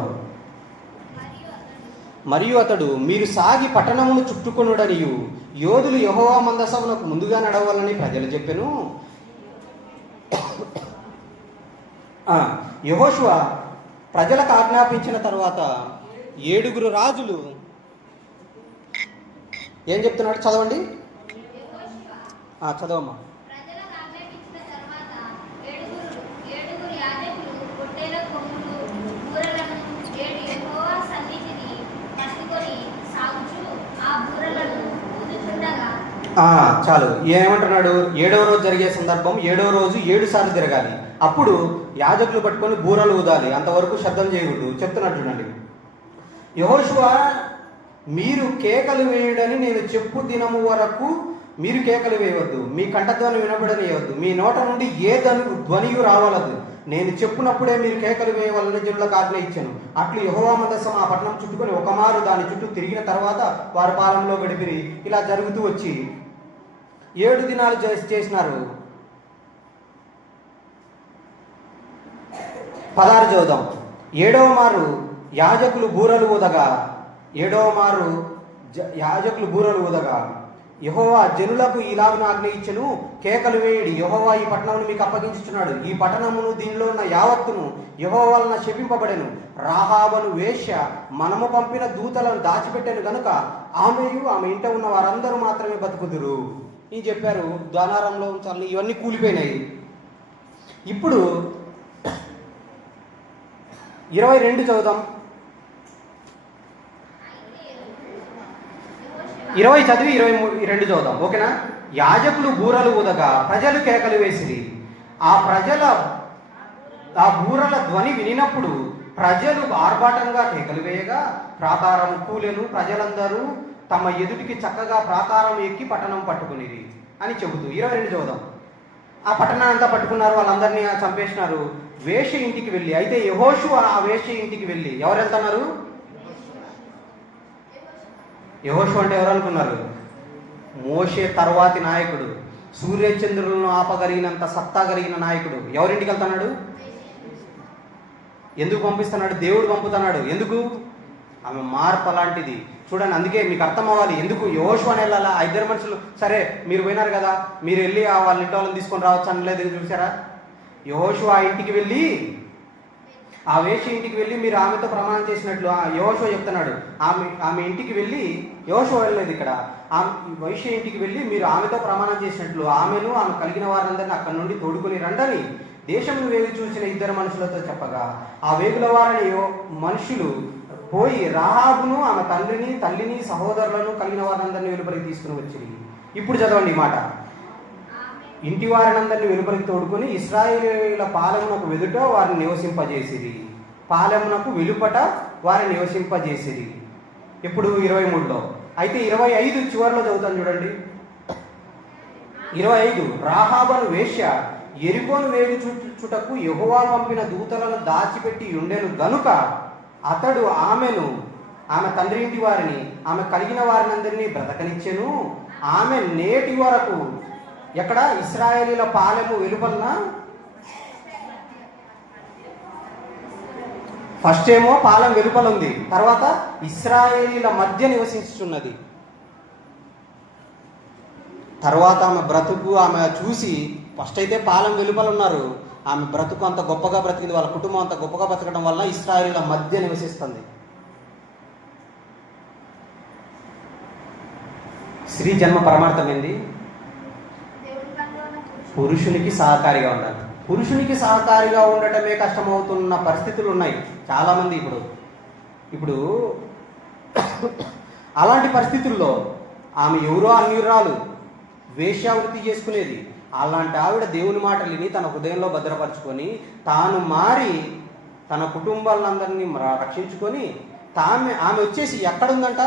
మరియు అతడు, మీరు సాగి పట్టణమును చుట్టుకొనుడనియు యోధులు యెహోవా మందసమునకు ముందుగా నడవాలని ప్రజలు చెప్పెను. యెహోషువ ప్రజలకు ఆజ్ఞాపించిన తర్వాత 7 రాజులు ఏం చెప్తున్నాడు? చదవండి, చదవమ్మా. చాలు. ఏమంటున్నాడు? 7వ రోజు జరిగే సందర్భం, 7వ రోజు 7 సార్లు తిరగాలి. అప్పుడు యాజకులు పట్టుకొని బూరలు ఊదాలి, అంతవరకు శబ్దం చేయకూడదు. చెప్తున్నాడు చూడండి. యెహోషువ, మీరు కేకలు వేయడని నేను చెప్పు దినము వరకు మీరు కేకలు వేయవద్దు, మీ కంఠధ్వని వినబడనియవద్దు, మీ నోట నుండి ఏ ధ్వనియు రావలదు, నేను చెప్పినప్పుడే మీరు కేకలు వేయవాలని జనులకు ఆజ్ఞ ఇచ్చాను. అట్లు యెహోవా మందసం ఆ పట్టణం చుట్టుకొని ఒకమారు దాని చుట్టూ తిరిగిన తర్వాత వారి పాలనలో గడిపిరి. ఇలా జరుగుతూ వచ్చి 7 దినాలు చేసినారు. 16 చదువుదాం. 7వ మారు యాజకులు బూరలు ఊదగా యెహోవా జనులకు ఇలాగున ఆజ్ఞ ఇచ్చెను, కేకలు వేయడి, యెహోవా ఈ పట్టణమును మీకు అప్పగించుచున్నాడు. ఈ పట్టణమును దీనిలో ఉన్న యావత్తును యెహోవా వలన శపింపబడెను. రాహాబను వేశ్య మనము పంపిన దూతలను దాచిపెట్టాను గనుక ఆమెయు ఆమె ఇంట ఉన్న వారందరూ మాత్రమే బతుకుదురు అని చెప్పారు. ద్వానారంలో ఉంచాలని ఇవన్నీ కూలిపోయినాయి. ఇప్పుడు 22 చదువుదాం. 20 చదివి 22 చదువుదాం, ఓకేనా? యాజకులు బూరలు ఊదగా ప్రజలు కేకలు వేసిరి. ఆ బూరల ధ్వని వినినప్పుడు ప్రజలు ఆర్భాటంగా కేకలు వేయగా ప్రాకారం కూలెను. ప్రజలందరూ తమ ఎదుటికి చక్కగా ప్రాకారం ఎక్కి పట్టణం పట్టుకునిరి అని చెబుతూ 22 చదువుదాం. ఆ పట్టణాన్ని అంతా పట్టుకున్నారు, వాళ్ళందరినీ చంపేసినారు. వేశ్య ఇంటికి వెళ్ళి, అయితే యెహోషువ ఆ వేశ్య ఇంటికి వెళ్ళి, ఎవరు వెళ్తున్నారు? యెహోషువ అంటే ఎవరు అనుకున్నారు? మోషే తర్వాతి నాయకుడు, సూర్యచంద్రులను ఆపగలిగినంత సత్తా కలిగిన నాయకుడు. ఎవరింటికి వెళ్తున్నాడు? ఎందుకు పంపిస్తున్నాడు? దేవుడు పంపుతున్నాడు. ఎందుకు? ఆమె మార్పు అలాంటిది చూడండి. అందుకే మీకు అర్థం అవ్వాలి ఎందుకు యెహోషువ అని వెళ్ళాలా. 2 మనుషులు, సరే మీరు పోయినారు కదా, మీరు వెళ్ళి వాళ్ళ ఇంటి వాళ్ళని తీసుకొని రావచ్చు అనలేదు. చూసారా? యెహోషువ ఆ ఇంటికి వెళ్ళి, ఆ వేశ్య ఇంటికి వెళ్ళి మీరు ఆమెతో ప్రమాణం చేసినట్లు యెహోషువ చెప్తున్నాడు. ఆమె ఇంటికి వెళ్ళి, యెహోషువ వెళ్ళలేదు ఇక్కడ, వైశ్య ఇంటికి వెళ్ళి మీరు ఆమెతో ప్రమాణం చేసినట్లు ఆమెను ఆమె కలిగిన వారందరినీ అక్కడి నుండి తోడుకొని రండని దేశమును వేగి చూసిన 2 మనుషులతో చెప్పగా, ఆ వేగుల వారిని మనుషులు పోయి రాహాబును ఆమె తండ్రిని తల్లిని సహోదరులను కలిగిన వారందరినీ వెలుపలికి తీసుకుని వచ్చింది. ఇప్పుడు చదవండి ఈ మాట. ఇంటి వారినందరినీ వెలుపలికి తోడుకొని ఇశ్రాయేలీయుల పాలెమునకు వెదుట వారిని నివసింపజేసిరి. పాలెమునకు వెలుపట వారిని నివసింపజేసిరి. ఇప్పుడు 23లో. అయితే 25 చివరిలో చదువుతాను చూడండి. 25 రాహాబను వేశ్య యెరికోను వేగు చుట్టకు యెహోవా పంపిన దూతలను దాచిపెట్టి ఉండెను గనుక అతడు ఆమెను, ఆమె తండ్రి ఇంటి వారిని, ఆమె కలిగిన వారినందరినీ బ్రతకనిచ్చెను. ఆమె నేటి వరకు ఎక్కడ? ఇశ్రాయేలీల పాలెము వెలుపలన. ఫస్ట్ ఏమో పాలెం వెలుపల ఉంది, తర్వాత ఇశ్రాయేలీల మధ్య నివసించుచున్నది. తర్వాత ఆమె బ్రతుకు ఆమె చూసి, ఫస్ట్ అయితే పాలెం వెలుపల ఉన్నారు, ఆమె బ్రతుకు అంత గొప్పగా బ్రతికింది, వాళ్ళ కుటుంబం అంత గొప్పగా బ్రతకడం వల్ల ఇశ్రాయేలీల మధ్య నివసిస్తుంది. స్త్రీ జన్మ పరమార్థం ఏంది? పురుషునికి సహకారిగా ఉండాలి. పురుషునికి సహకారిగా ఉండటమే కష్టమవుతున్న పరిస్థితులు ఉన్నాయి చాలామంది. ఇప్పుడు అలాంటి పరిస్థితుల్లో ఆమె ఎవరో అన్యురాలు, వేశ్యావృత్తి చేసుకునేది. అలాంటి ఆవిడ దేవుని మాటలు విని తన హృదయంలో భద్రపరుచుకొని తాను మారి తన కుటుంబాలందరినీ రక్షించుకొని ఆమె వచ్చేసి ఎక్కడుందంట?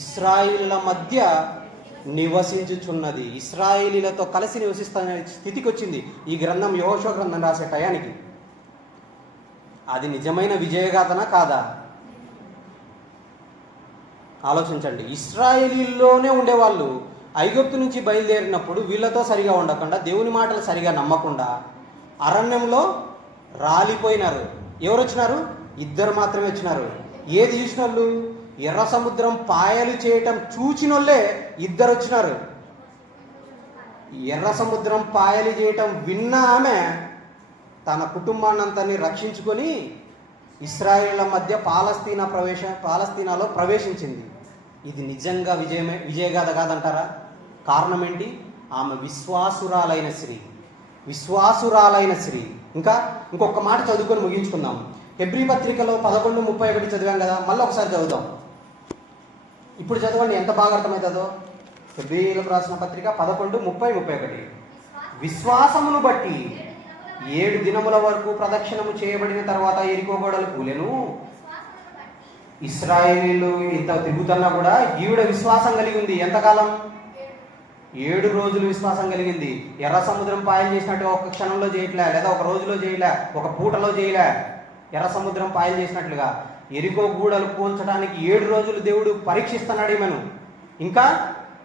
ఇశ్రాయేలీల మధ్య నివసించుచున్నది. ఇశ్రాయేలీలతో కలిసి నివసిస్తున్న స్థితికి వచ్చింది ఈ గ్రంథం, యెహోషువ గ్రంథం రాసే టయానికి. అది నిజమైన విజయగాథనా కాదా? ఆలోచించండి. ఇశ్రాయేలీల్లోనే ఉండేవాళ్ళు ఐగుప్తు నుంచి బయలుదేరినప్పుడు వీళ్ళతో సరిగా ఉండకుండా, దేవుని మాటలు సరిగా నమ్మకుండా అరణ్యంలో రాలిపోయినారు. ఎవరు వచ్చినారు? 2 మాత్రమే వచ్చినారు. ఏది చూసిన వాళ్ళు? ఎర్ర సముద్రం పాయలు చేయటం చూచినోళ్ళే ఇద్దరు వచ్చినారు. ఎర్ర సముద్రం పాయలు చేయటం విన్న ఆమె తన కుటుంబాన్నంతని రక్షించుకొని ఇశ్రాయేళ్ల మధ్య పాలస్తీనాలో ప్రవేశించింది. ఇది నిజంగా విజయగాథ కాదంటారా? కారణం ఏంటి? ఆమె విశ్వాసురాలైన స్త్రీ. ఇంకొక మాట చదువుకొని ముగించుకుందాం. హెబ్రీ పత్రికలో 11:31 చదివాం కదా, మళ్ళీ ఒకసారి చదువుదాం. ఇప్పుడు చదవండి, ఎంత బాగా అర్థమవుతుందో. హెబ్రీలకు రాసిన పత్రిక 11:31. విశ్వాసమును బట్టి 7 దినముల వరకు ప్రదక్షిణము చేయబడిన తర్వాత యెరికో గోడలు కూలెను. ఇశ్రాయేలీయులు ఇంత తిరుగుతున్నా కూడా ఈవిడ విశ్వాసం కలిగి ఉంది. ఎంతకాలం? 7 రోజులు విశ్వాసం కలిగింది. ఎర్ర సముద్రం పాయలు చేసినట్టు ఒక క్షణంలో చేయట్లే, లేదా ఒక రోజులో చేయలే, ఒక పూటలో చేయలే. ఎర్ర సముద్రం పాయలు చేసినట్లుగా యెరికో గూడలు కూల్చడానికి 7 రోజులు దేవుడు పరీక్షిస్తున్నాడు ఈమెను. ఇంకా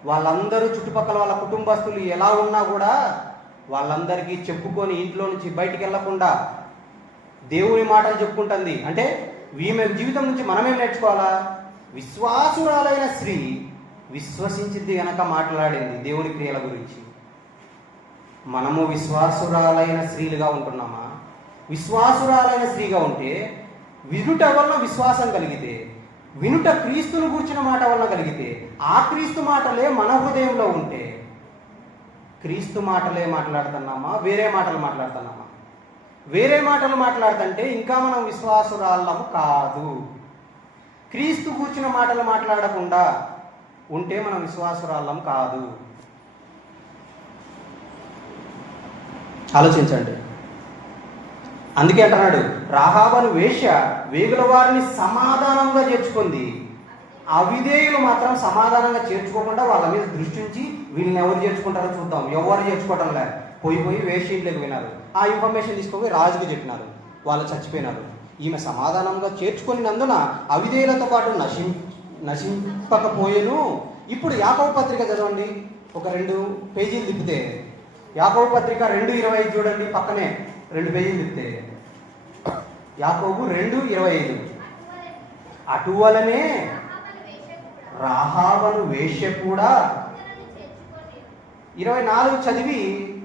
వాళ్ళందరూ చుట్టుపక్కల వాళ్ళ కుటుంబస్తులు ఎలా ఉన్నా కూడా వాళ్ళందరికీ చెప్పుకొని ఇంట్లో నుంచి బయటికి వెళ్లకుండా దేవుని మాటలు చెప్పుకుంటుంది. అంటే ఈమె జీవితం నుంచి మనమేం నేర్చుకోవాలా? విశ్వాసురాలైన స్త్రీ విశ్వసించింది గనక మాట్లాడింది దేవుని క్రియల గురించి. మనము విశ్వాసురాలైన స్త్రీలుగా ఉంటున్నామా? విశ్వాసురాలైన స్త్రీగా ఉంటే వినుట వలన విశ్వాసం కలిగితే, వినుట క్రీస్తును గూర్చిన మాట వలన కలిగితే, ఆ క్రీస్తు మాటలే మన హృదయంలో ఉంటే, క్రీస్తు మాటలే మాట్లాడుతున్నామా? వేరే మాటలు మాట్లాడుతున్నామా? వేరే మాటలు మాట్లాడుతుంటే ఇంకా మనం విశ్వాసురాళ్ళము కాదు. క్రీస్తు గూర్చిన మాటలు మాట్లాడకుండా ఉంటే మనం విశ్వాసురాళ్ళం కాదు. ఆలోచించండి. అందుకే అంటున్నాడు, రాహాబను వేశ్య వేగుల వారిని సమాధానంగా చేర్చుకుంది. అవిధేయులు మాత్రం సమాధానంగా చేర్చుకోకుండా వాళ్ళ మీద దృష్టి ఉంచి వీళ్ళని ఎవరు చేర్చుకుంటారో చూద్దాం. ఎవరు చేర్చుకోవటం లేదు. పోయి వేశ్యలోకి పోయినారు. ఆ ఇన్ఫర్మేషన్ తీసుకుపోయి రాజుకు చెప్పినారు. వాళ్ళు చచ్చిపోయినారు. ఈమె సమాధానంగా చేర్చుకున్నందున అవిధేయులతో పాటు నశింపకపోయేను. ఇప్పుడు యాకోబు పత్రిక చదవండి, ఒక 2 పేజీలు తిప్పితే. యాకోబు పత్రిక 2:25 చూడండి, పక్కనే 2 పేజీలు తిప్పితే యాకోబు 2:25. అటువలనే రాహాబను వేశ్య కూడా 24 చదివి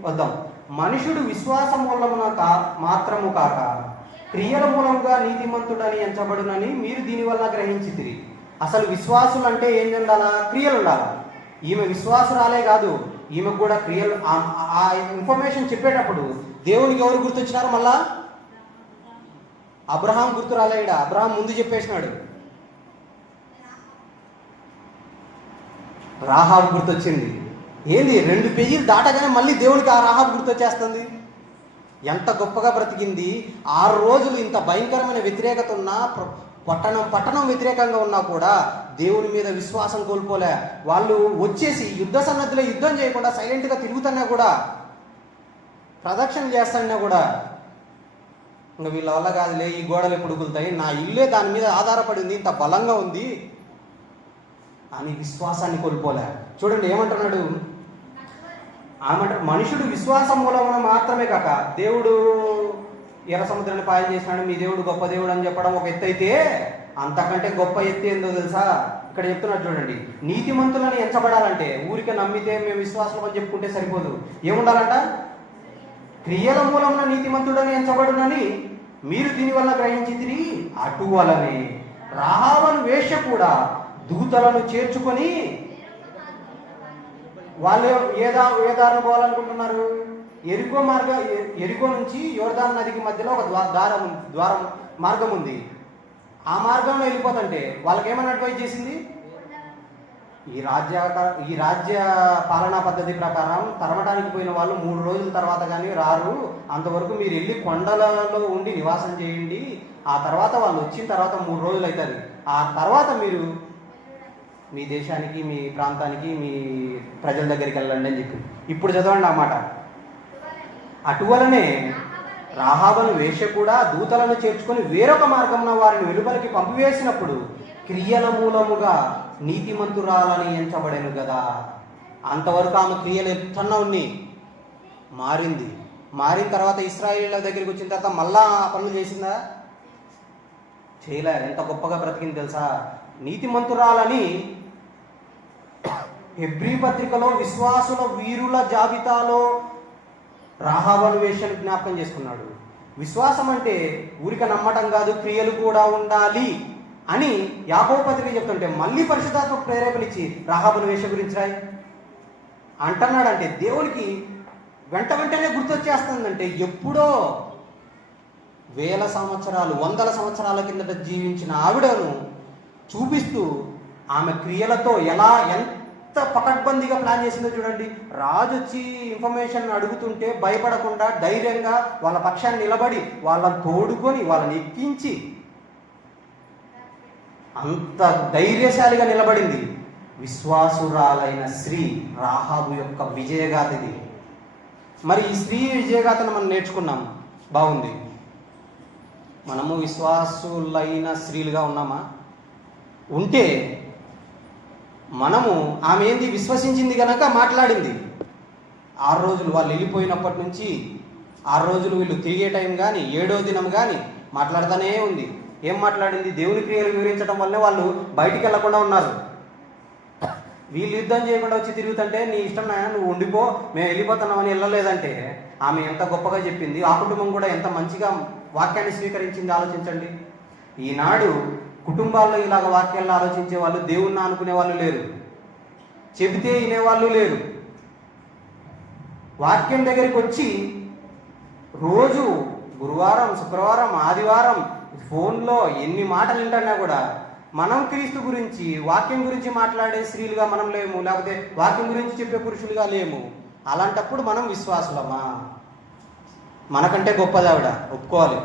వద్దాం. మనుషుడు విశ్వాసం మూలమున మాత్రము కాక క్రియల మూలంగా నీతిమంతుడని ఎంచబడునని మీరు దీనివల్ల గ్రహించితిరి. అసలు విశ్వాసులు అంటే ఏం ఉండాలా? క్రియలు ఉండాలా. ఈమె విశ్వాసురాలే కాదు, ఈమెకు కూడా క్రియలు. ఆ ఇన్ఫర్మేషన్ చెప్పేటప్పుడు దేవునికి ఎవరు గుర్తొచ్చినారు? మళ్ళా అబ్రహాం గుర్తు రాలేడా? అబ్రహాం ముందు చెప్పేసినాడు. రాహాబు గుర్తొచ్చింది. ఏంది 2 పేజీలు దాటగానే మళ్ళీ దేవునికి ఆ రాహాబు గుర్తొచ్చేస్తుంది. ఎంత గొప్పగా బ్రతికింది. 6 రోజులు ఇంత భయంకరమైన వ్యతిరేకత ఉన్నా, పట్టణం వ్యతిరేకంగా ఉన్నా కూడా దేవుని మీద విశ్వాసం కోల్పోలే. వాళ్ళు వచ్చేసి యుద్ధ సన్నద్ధిలో యుద్ధం చేయకుండా సైలెంట్గా తిరుగుతున్నా కూడా, ప్రదక్షిణ చేస్తున్నా కూడా, ఇంకా వీళ్ళ వల్ల కాదులే, ఈ గోడలు ఎప్పుడు గులుతాయి, నా ఇల్లే దాని మీద ఆధారపడింది, ఇంత బలంగా ఉంది అని విశ్వాసాన్ని కోల్పోలే. చూడండి ఏమంటున్నాడు. మనుషుడు విశ్వాసం మూలమున మాత్రమే కాక, దేవుడు ఎర్ర సముద్రాన్ని పాయలు చేసినాడు, మీ దేవుడు గొప్ప దేవుడు అని చెప్పడం ఒక ఎత్తు అయితే, అంతకంటే గొప్ప ఎత్తు ఏందో తెలుసా? ఇక్కడ చెప్తున్నాడు చూడండి. నీతిమంతులని ఎంచబడాలంటే ఊరికే నమ్మితే మేము విశ్వాసం అని చెప్పుకుంటే సరిపోదు. ఏముండాలంట? క్రియల మూలమున నీతిమంతుడని ఎంచబడునని మీరు దీనివల్ల గ్రహించితిరి. అటువలనే రాహాబను వేశ్య కూడా దూతలను చేర్చుకొని, వాళ్ళు ఏ దారిని పోవాలనుకుంటున్నారు? ఎరికో నుంచి యోర్దాను నదికి మధ్యలో ఒక ద్వారం మార్గం ఉంది. ఆ మార్గంలో వెళ్ళిపోతుంటే వాళ్ళకి ఏమని అడ్వైజ్ చేసింది? ఈ రాజ్య పాలనా పద్ధతి ప్రకారం తరమడానికి పోయిన వాళ్ళు 3 రోజుల తర్వాత కానీ రారు, అంతవరకు మీరు వెళ్ళి కొండలలో ఉండి నివాసం చేయండి, ఆ తర్వాత వాళ్ళు వచ్చిన తర్వాత 3 రోజులు అవుతుంది, ఆ తర్వాత మీరు మీ దేశానికి, మీ ప్రాంతానికి, మీ ప్రజల దగ్గరికి వెళ్ళండి అని చెప్పి. ఇప్పుడు చదవండి ఆ మాట. అటువలనే రాహాబను వేశ్య కూడా దూతలను చేర్చుకొని వేరొక మార్గమున వారిని వెలుపలికి పంపివేసినప్పుడు క్రియల మూలముగా నీతిమంతురాలని ఎంచబడెను కదా. అంతవరకు ఆమె క్రియలు ఎత్తన్నా ఉన్నాయి. మారిన తర్వాత ఇశ్రాయేలీయుల దగ్గరికి వచ్చిన తర్వాత మళ్ళా పనులు చేసిందా? చేయలే. ఎంత గొప్పగా బ్రతికింది తెలుసా? నీతిమంతురాలని హెబ్రీ పత్రికలో విశ్వాసుల వీరుల జాబితాలో రాహాబు వేషాన్ని జ్ఞాపకం చేసుకున్నాడు. విశ్వాసం అంటే ఊరిక నమ్మటం కాదు, క్రియలు కూడా ఉండాలి అని యాకోబు పత్రిక చెప్తుంటే మళ్ళీ పరిశుద్ధాత్మ ప్రేరేపణించి రాహాబు వేష గురించి రాయి అంటున్నాడంటే దేవునికి వెంటనే గుర్తొచ్చేస్తుందంటే ఎప్పుడో వేల సంవత్సరాలు, వందల సంవత్సరాల కిందట జీవించిన ఆవిడను చూపిస్తూ ఆమె క్రియలతో ఎంత పకడ్బందీగా ప్లాన్ చేసిందో చూడండి. రాజు వచ్చి ఇన్ఫర్మేషన్ అడుగుతుంటే భయపడకుండా ధైర్యంగా వాళ్ళ పక్షాన్ని నిలబడి వాళ్ళని తోడుకొని వాళ్ళని ఎక్కించి అంత ధైర్యశాలిగా నిలబడింది. విశ్వాసురాలైన స్త్రీ రాహాబు యొక్క విజయగాథ ఇది. మరి ఈ స్త్రీ విజయగాథను మనం నేర్చుకున్నాం, బాగుంది. మనము విశ్వాసులైన స్త్రీలుగా ఉన్నామా? ఉంటే మనము ఆమె ఏంది విశ్వసించింది కనుక మాట్లాడింది. 6 రోజులు వాళ్ళు వెళ్ళిపోయినప్పటి నుంచి 6 రోజులు వీళ్ళు తిరిగే టైం కానీ 7వ దినం కానీ మాట్లాడుతూనే ఉంది. ఏం మాట్లాడింది? దేవుని క్రియలు వివరించడం వల్లే వాళ్ళు బయటికి వెళ్లకుండా ఉన్నారు. వీళ్ళు యుద్ధం చేయకుండా వచ్చి తిరుగుతుంటే నీ ఇష్టం నాయన నువ్వు ఉండిపో, మేము వెళ్ళిపోతున్నామని వెళ్ళలేదంటే ఆమె ఎంత గొప్పగా చెప్పింది. ఆ కుటుంబం కూడా ఎంత మంచిగా వాక్యాన్ని స్వీకరించింది ఆలోచించండి. ఈనాడు కుటుంబాల్లో ఇలాగ వాక్యాలను ఆలోచించే వాళ్ళు, దేవుణ్ణి అనుకునే వాళ్ళు లేరు, చెబితే వినేవాళ్ళు లేరు. వాక్యం దగ్గరికి వచ్చి రోజు గురువారం, శుక్రవారం, ఆదివారం ఫోన్లో ఎన్ని మాటలు వింటున్నా కూడా మనం క్రీస్తు గురించి, వాక్యం గురించి మాట్లాడే స్త్రీలుగా మనం లేము, లేకపోతే వాక్యం గురించి చెప్పే పురుషులుగా లేము. అలాంటప్పుడు మనం విశ్వాసులమా? మనకంటే గొప్పది ఆవిడ, ఒప్పుకోవాలి.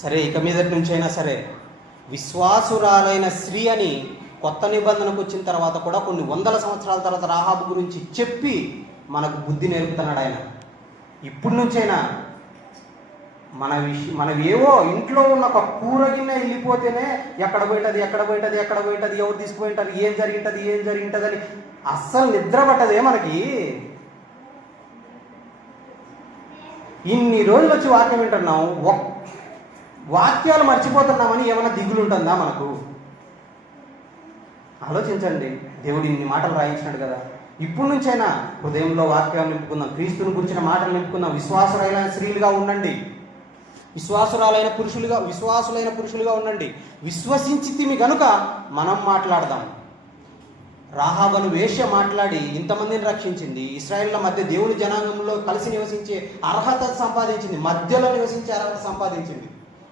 సరే, ఇక మీదటి నుంచైనా సరే విశ్వాసురాలైన స్త్రీ అని కొత్త నిబంధనకు వచ్చిన తర్వాత కూడా కొన్ని వందల సంవత్సరాల తర్వాత రాహాబు గురించి చెప్పి మనకు బుద్ధి నేర్పుతున్నాడు ఆయన. ఇప్పటి నుంచైనా మనవేవో ఇంట్లో ఉన్న ఒక కూర గిన్నె వెళ్ళిపోతేనే ఎక్కడ పోయింటది, ఎవరు తీసుకుపోయింటారు, ఏం జరిగింటది అని అస్సలు నిద్ర పట్టదే మనకి. ఇన్ని రోజులు వచ్చి వాక్యం వింటున్నాం, వాక్యాలు మర్చిపోతున్నామని ఏమైనా దిగులు ఉంటుందా మనకు? ఆలోచించండి. దేవుడు ఇన్ని మాటలు రాయించినాడు కదా, ఇప్పటి నుంచైనా హృదయంలో వాక్యాలు నింపుకుందాం, క్రీస్తుని గురించిన మాటలు నింపుకుందాం. విశ్వాసులైన స్త్రీలుగా ఉండండి, విశ్వాసులైన పురుషులుగా ఉండండి. విశ్వసించితిమి గనుక మనం మాట్లాడదాం. రాహాబను వేశ్య మాట్లాడి ఇంతమందిని రక్షించింది. ఇశ్రాయేళ్ల మధ్య దేవుని జనాంగంలో కలిసి నివసించే అర్హత సంపాదించింది, మధ్యలో నివసించే అర్హత సంపాదించింది.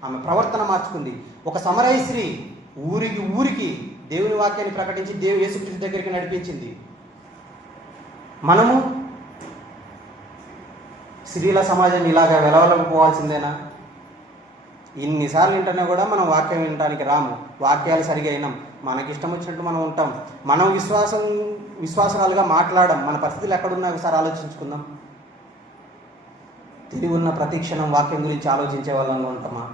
ఆమె ప్రవర్తన మార్చుకుంది. ఒక సమరయ స్త్రీ ఊరికి దేవుని వాక్యాన్ని ప్రకటించి యేసుక్రీస్తు దగ్గరికి నడిపించింది. మనము స్త్రీల సమాజం ఇలాగా వెలవలకపోవాల్సిందేనా? ఇన్నిసార్లు వింటనే కూడా మనం వాక్యం వినడానికి రాము, వాక్యాలు సరిగా అయినాం, మనకిష్టం వచ్చినట్టు మనం ఉంటాం, మనం విశ్వాసాలుగా మాట్లాడడం. మన పరిస్థితులు ఎక్కడున్నా ఒకసారి ఆలోచించుకుందాం. తిరిగి ఉన్న ప్రతి క్షణం వాక్యం గురించి ఆలోచించే వాళ్ళంగా ఉంటామా?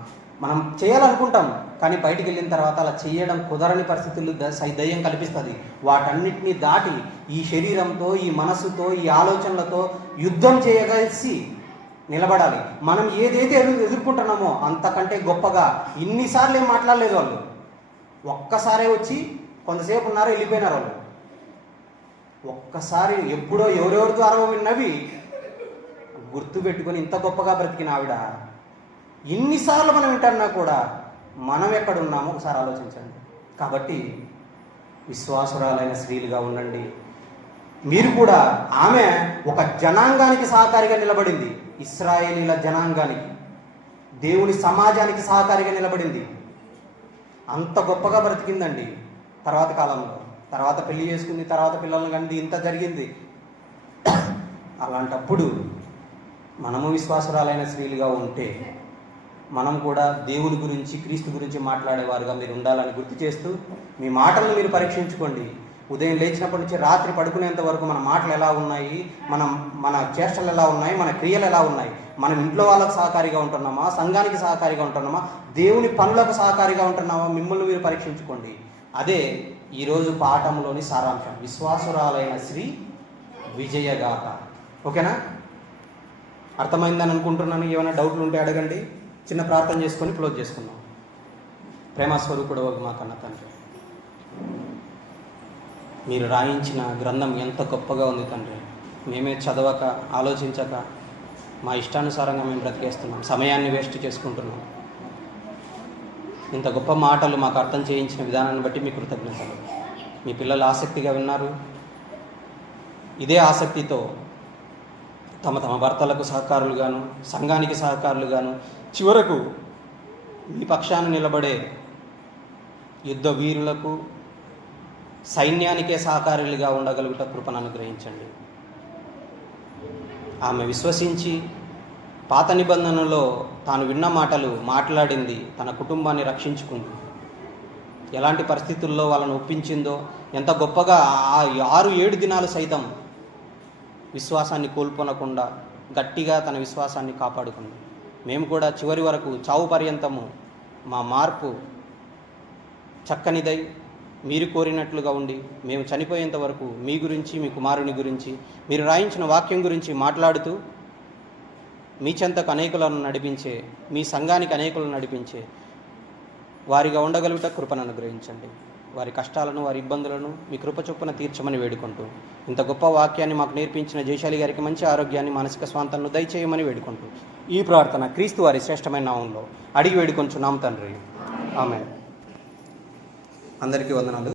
మనం చేయాలనుకుంటాం, కానీ బయటికి వెళ్ళిన తర్వాత అలా చేయడం కుదరని పరిస్థితులు దయ్యం కల్పిస్తుంది. వాటన్నిటినీ దాటి ఈ శరీరంతో, ఈ మనసుతో, ఈ ఆలోచనలతో యుద్ధం చేయగలిసి నిలబడాలి. మనం ఏదైతే ఎదుర్కొంటున్నామో అంతకంటే గొప్పగా ఇన్నిసార్లు ఏం మాట్లాడలేదు వాళ్ళు. ఒక్కసారే వచ్చి కొంతసేపు ఉన్నారు, వెళ్ళిపోయినారు వాళ్ళు. ఒక్కసారి ఎప్పుడో ఎవరెవరి ద్వారా విన్నవి గుర్తు పెట్టుకొని ఇంత గొప్పగా బ్రతికిన ఆవిడ ఇన్నిసార్లు మనం వింటున్నా కూడా మనం ఎక్కడున్నామో ఒకసారి ఆలోచించండి. కాబట్టి విశ్వాసురాలైన స్త్రీలుగా ఉండండి. మీరు కూడా, ఆమె ఒక జనాంగానికి సహకారిగా నిలబడింది, ఇశ్రాయేలీల జనాంగానికి, దేవుని సమాజానికి సహకారిగా నిలబడింది. అంత గొప్పగా బ్రతికిందండి. తర్వాత కాలంలో తర్వాత పెళ్లి చేసుకుంది, తర్వాత పిల్లలను కంది, ఇంత జరిగింది. అలాంటప్పుడు మనము విశ్వాసురాలైన స్త్రీలుగా ఉంటే మనం కూడా దేవుని గురించి, క్రీస్తు గురించి మాట్లాడేవారుగా మీరు ఉండాలని గుర్తు చేస్తూ, మీ మాటలను మీరు పరీక్షించుకోండి. ఉదయం లేచినప్పటి నుంచి రాత్రి పడుకునేంత వరకు మన మాటలు ఎలా ఉన్నాయి, మన చేష్టలు ఎలా ఉన్నాయి, మన క్రియలు ఎలా ఉన్నాయి, మనం ఇంట్లో వాళ్ళకు సహకారిగా ఉంటున్నామా, సంఘానికి సహకారిగా ఉంటున్నామా, దేవుని పనులకు సహకారిగా ఉంటున్నామా, మిమ్మల్ని మీరు పరీక్షించుకోండి. అదే ఈరోజు పాఠంలోని సారాంశం, విశ్వాసురాలైన స్త్రీ విజయగాథ. ఓకేనా? అర్థమైందని అనుకుంటున్నాను. ఏమైనా డౌట్లు ఉంటే అడగండి. చిన్న ప్రార్థన చేసుకొని క్లోజ్ చేసుకుందాం. ప్రేమస్వరూపుడు మా కన్న తండ్రి, మీరు రాయించిన గ్రంథం ఎంత గొప్పగా ఉంది తండ్రి. మేమే చదవక ఆలోచించక మా ఇష్టానుసారంగా మేము బ్రతికేస్తున్నాం, సమయాన్ని వేస్ట్ చేసుకుంటున్నాం. ఇంత గొప్ప మాటలు మాకు అర్థం చేయించిన విధానాన్ని బట్టి మీ కృతజ్ఞతలు. మీ పిల్లలు ఆసక్తిగా విన్నారు. ఇదే ఆసక్తితో తమ తమ భర్తలకు సహకారులుగాను, సంఘానికి సహకారులుగాను, చివరకు మీ పక్షాన నిలబడే యుద్ధ వీరులకు, సైన్యానికే సహకారులుగా ఉండగలుగుట కృపను అనుగ్రహించండి. ఆమె విశ్వసించి పాత నిబంధనలో తాను విన్న మాటలు మాట్లాడింది, తన కుటుంబాన్ని రక్షించుకుంది. ఎలాంటి పరిస్థితుల్లో వాళ్ళను ఒప్పించిందో, ఎంత గొప్పగా ఆ 6-7 దినాలు సైతం విశ్వాసాన్ని కోల్పోనకుండా గట్టిగా తన విశ్వాసాన్ని కాపాడుకుంది. మేము కూడా చివరి వరకు, చావు పర్యంతము మా మార్పు చక్కనిదై మీరు కోరినట్లుగా ఉండి, మేము చనిపోయేంత వరకు మీ గురించి, మీ కుమారుని గురించి, మీరు రాయించిన వాక్యం గురించి మాట్లాడుతూ మీ చెంతకు అనేకులను నడిపించే, మీ సంఘానికి అనేకులను నడిపించే వారిగా ఉండగలుగుట కృపను అనుగ్రహించండి. వారి కష్టాలను, వారి ఇబ్బందులను మీ కృప చొప్పున తీర్చమని వేడుకుంటూ, ఇంత గొప్ప వాక్యాన్ని మాకు నేర్పించిన జయశాలి గారికి మంచి ఆరోగ్యాన్ని, మానసిక స్వాంతాన్ని దయచేయమని వేడుకుంటూ ఈ ప్రార్థన క్రీస్తు వారి శ్రేష్టమైన నామంలో అడిగి వేడుకొంచున్నాం తండ్రి. ఆమేన్. అందరికీ వందనాలు.